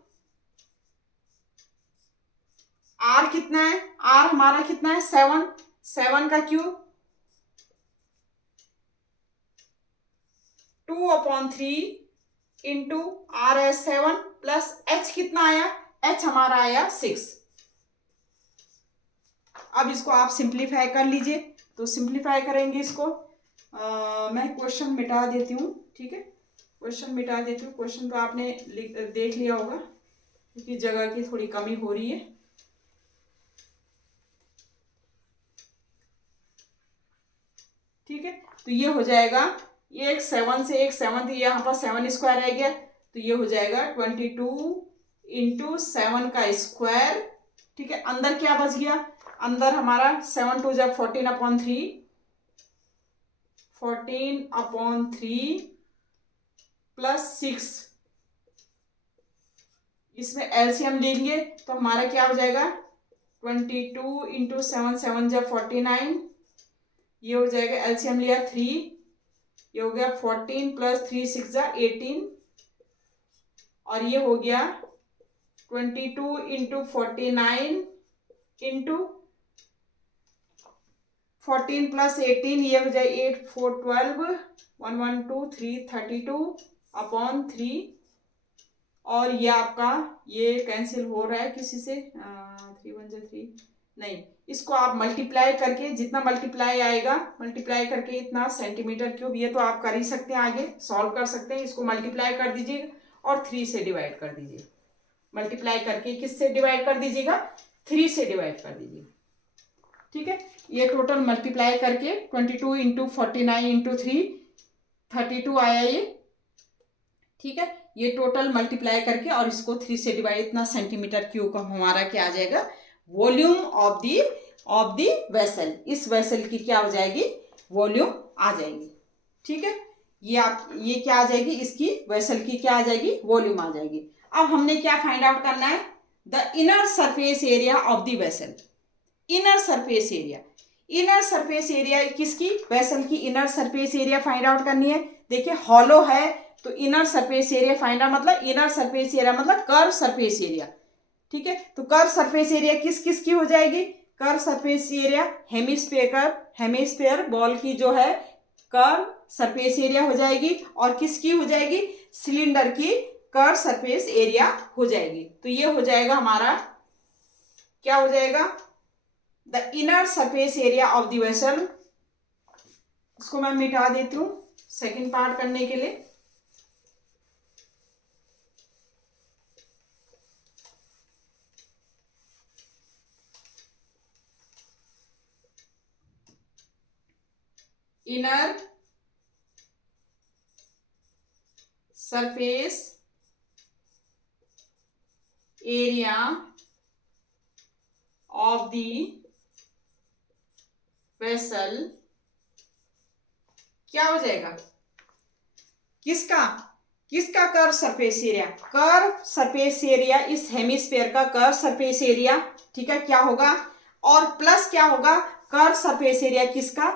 आर कितना है, आर हमारा कितना है 7, 7 का क्यूब, 2/3 इंटू आर है 7 प्लस एच कितना आया, एच हमारा आया 6। अब इसको आप सिंप्लीफाई कर लीजिए, तो सिंप्लीफाई करेंगे इसको, मैं क्वेश्चन मिटा देती हूँ, ठीक है, क्वेश्चन मिटा देती हूँ, क्वेश्चन तो आपने देख लिया होगा क्योंकि जगह की थोड़ी कमी हो रही है। ठीक है, तो ये हो जाएगा, ये एक 7 से एक 7, तो यहाँ पर 7 स्क्वायर रह गया, तो ये हो जाएगा 22 इंटू 7 का स्क्वायर, ठीक है, अंदर क्या बच गया, अंदर हमारा 7 2 जब 14/3, 14/3 प्लस 6, इसमें एलसीएम लेंगे तो हमारा क्या हो जाएगा, 22 इंटू 7, 7 जब 49, ये हो जाएगा, एलसीएम लिया 3, ये हो गया 14 प्लस 3 6 जा 18, और ये हो गया 22 इंटू 49 इंटू 14 प्लस 18, ये हो जाए 8 4 12, 1 1 2 3 32/3, और ये आपका ये कैंसिल हो रहा है किसी से, 3 1 3, नहीं, इसको आप मल्टीप्लाई करके, जितना मल्टीप्लाई आएगा मल्टीप्लाई करके इतना सेंटीमीटर क्यूब, ये तो आप कर ही सकते हैं, आगे सॉल्व कर सकते हैं, इसको मल्टीप्लाई कर दीजिए और 3 से डिवाइड कर दीजिए, मल्टीप्लाई करके किससे डिवाइड कर दीजिएगा, 3 से डिवाइड कर दीजिए, ठीक है, ये टोटल मल्टीप्लाई करके 22 इंटू 49 इंटू 3 32 आया ये, ठीक है, ये टोटल मल्टीप्लाई करके और इसको 3 से डिवाइड, इतना सेंटीमीटर क्यूब का हमारा क्या आ जाएगा, वॉल्यूम ऑफ दी वेसल, इस वेसल की क्या हो जाएगी, वॉल्यूम आ जाएगी, ठीक है, ये क्या आ जाएगी, इसकी वेसल की क्या आ जाएगी, वॉल्यूम आ जाएगी। अब हमने क्या फाइंड आउट करना है, the inner surface area of the vessel, inner surface area, inner surface area किसकी, वेसल की inner surface area find out करनी है। देखिए हॉलो है तो inner surface area find out, मतलब इनर सरफेस एरिया मतलब कर्व सरफेस एरिया, ठीक है, तो कर्व सरफेस एरिया किस किस की हो जाएगी, curve surface area hemisphere ball की जो है कर्व सरफेस एरिया हो जाएगी, और किसकी हो जाएगी, सिलेंडर की कर्व सरफेस एरिया हो जाएगी। तो ये हो जाएगा हमारा, क्या हो जाएगा, the inner surface area of the vessel, इसको मैं मिटा देती हूँ सेकेंड पार्ट करने के लिए। Inner surface area of the vessel क्या हो जाएगा, किसका किसका curve surface area, curve surface area इस हेमिस्फीयर का कर्व सरफेस एरिया, ठीक है, क्या होगा, और प्लस क्या होगा, कर्व सरफेस एरिया किसका,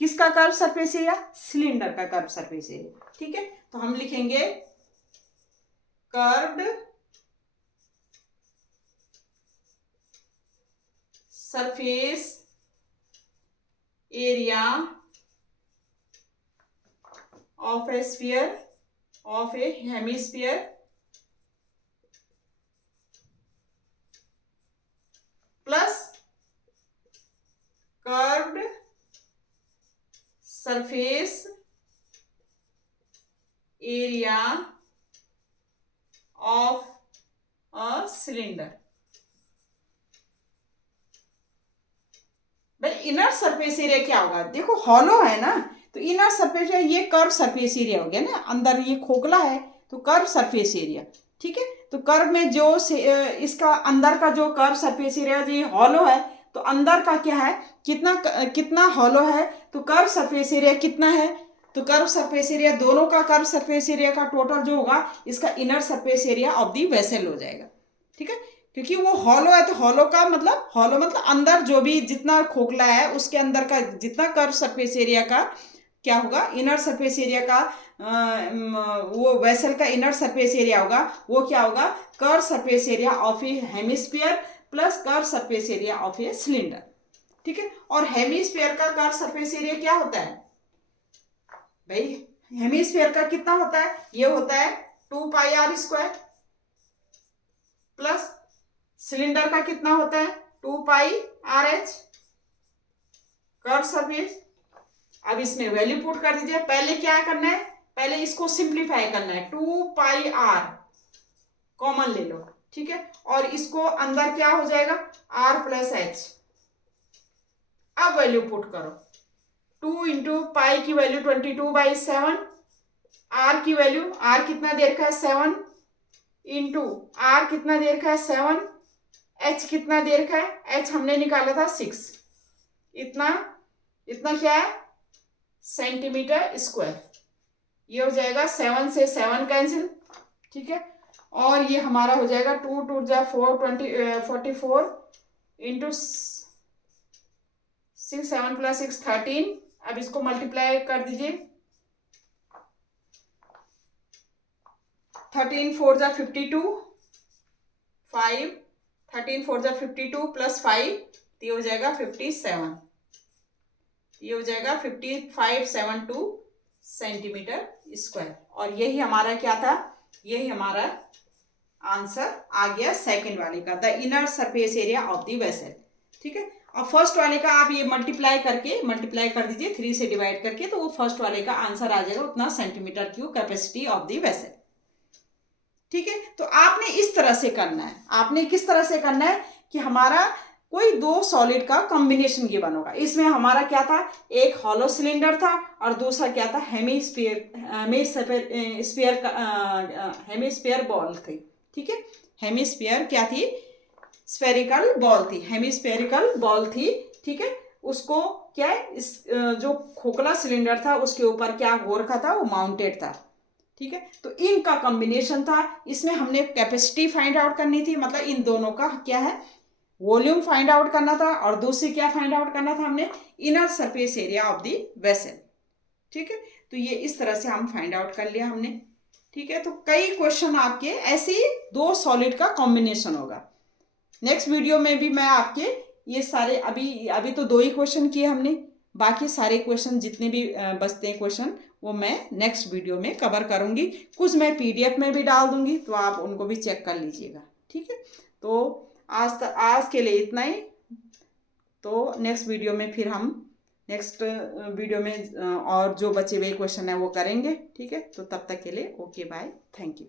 किसका कर्व सरफेस एरिया, सिलेंडर का कर्व सरफेस एरिया, ठीक है। तो हम लिखेंगे curved surface area of A sphere of a hemisphere plus curved surface area of a cylinder। भाई इनर सरफेस एरिया क्या होगा, देखो हॉलो है ना, तो इनर सरफेस एरिया ये कर्व सरफेस एरिया हो गया ना, अंदर ये खोखला है तो कर्व सरफेस एरिया, ठीक है। तो कर्व में जो इसका अंदर का जो कर्व सरफेस एरिया ये हॉलो है, तो अंदर का क्या है, कितना कितना हॉलो है, तो कर्व सरफेस एरिया कितना है, तो कर्व सरफेस एरिया दोनों का कर्व सरफेस एरिया का टोटल जो होगा इसका inner surface area of the vessel हो जाएगा, ठीक है। क्योंकि वो हॉलो है तो हॉलो का मतलब, हॉलो मतलब अंदर जो भी जितना खोखला है उसके अंदर का जितना कर्व सरफेस एरिया का क्या होगा, इनर सरफेस एरिया का वो वेसल का इनर सरफेस एरिया होगा, वो क्या होगा, curve surface area of A hemisphere plus curve surface area of a cylinder, ठीक है। और हेमिस्फीयर का कर्व सरफेस एरिया क्या होता है भाई, हेमिस्फीयर का कितना होता है, ये होता है 2πr² प्लस सिलेंडर का कितना होता है 2πrh कर्व सरफेस। अब इसमें वैल्यू पुट कर दीजिए, पहले क्या करना है, पहले इसको सिंप्लीफाई करना है, 2πr कॉमन ले लो, ठीक है, और इसको अंदर क्या हो जाएगा r + h। अब वैल्यू पुट करो, 2 इंटू पाई की वैल्यू 22/7, r की वैल्यू, r कितना देर का है 7 इंटू r कितना देर का है 7, h कितना देर का है, h हमने निकाला था 6, इतना इतना क्या है सेंटीमीटर स्क्वायर, ये हो जाएगा 7 से 7 कैंसिल, ठीक है, और ये हमारा हो जाएगा 2 2 जा 4 44 इंटू 6 7 + 6 13। अब इसको मल्टीप्लाई कर दीजिए, 13 4 जा 52 5 13 4 जा 52 + 5 ये हो जाएगा 57, ये हो जाएगा 5572 सेंटीमीटर स्क्वायर। और यही हमारा क्या था, यही हमारा आंसर आ गया सेकंड वाले का, the inner surface area of the vessel, ठीक है। अब फर्स्ट वाले का आप ये मल्टीप्लाई कर दीजिए 3 से डिवाइड करके, तो वो फर्स्ट वाले का आंसर आ जाएगा उतना centimetre cube capacity of the vessel, ठीक है। तो आपने इस तरह से करना है, आपने किस तरह से करना है कि हमारा कोई दो सॉलिड का कॉम्बिनेशन गिवन होगा, इसमें हमारा क्या था, एक हॉलो सिलेंडर था और दूसरा क्या था हेमिस्फीयर बॉल थी, ठीक है, हेमिस्फीयर क्या थी, स्फेरिकल बॉल थी, हेमिस्फेरिकल बॉल थी, ठीक है। उसको क्या है, इस जो खोखला सिलेंडर था उसके ऊपर क्या हो रखा था, वो माउंटेड था, ठीक है। तो इनका कॉम्बिनेशन था, इसमें हमने कैपेसिटी फाइंड आउट करनी थी, मतलब इन दोनों का क्या है वॉल्यूम फाइंड आउट करना था, और दूसरी क्या फाइंड आउट करना था हमने, inner surface area of the vessel, ठीक है। तो ये इस तरह से हम फाइंड आउट कर लिया हमने, ठीक है। तो कई क्वेश्चन आपके ऐसे ही दो सॉलिड का कॉम्बिनेशन होगा। नेक्स्ट वीडियो में भी मैं आपके ये सारे अभी तो 2 ही क्वेश्चन किए हमने, बाकी सारे क्वेश्चन जितने भी बचते हैं क्वेश्चन वो मैं नेक्स्ट वीडियो में कवर करूंगी, कुछ मैं PDF में भी डाल दूंगी, तो आप उनको भी चेक कर लीजिएगा, ठीक है। तो आज के लिए इतना ही, तो नेक्स्ट वीडियो में फिर हम नेक्स्ट वीडियो में और जो बचे हुए क्वेश्चन है वो करेंगे, ठीक है। तो तब तक के लिए ओके बाय, थैंक यू।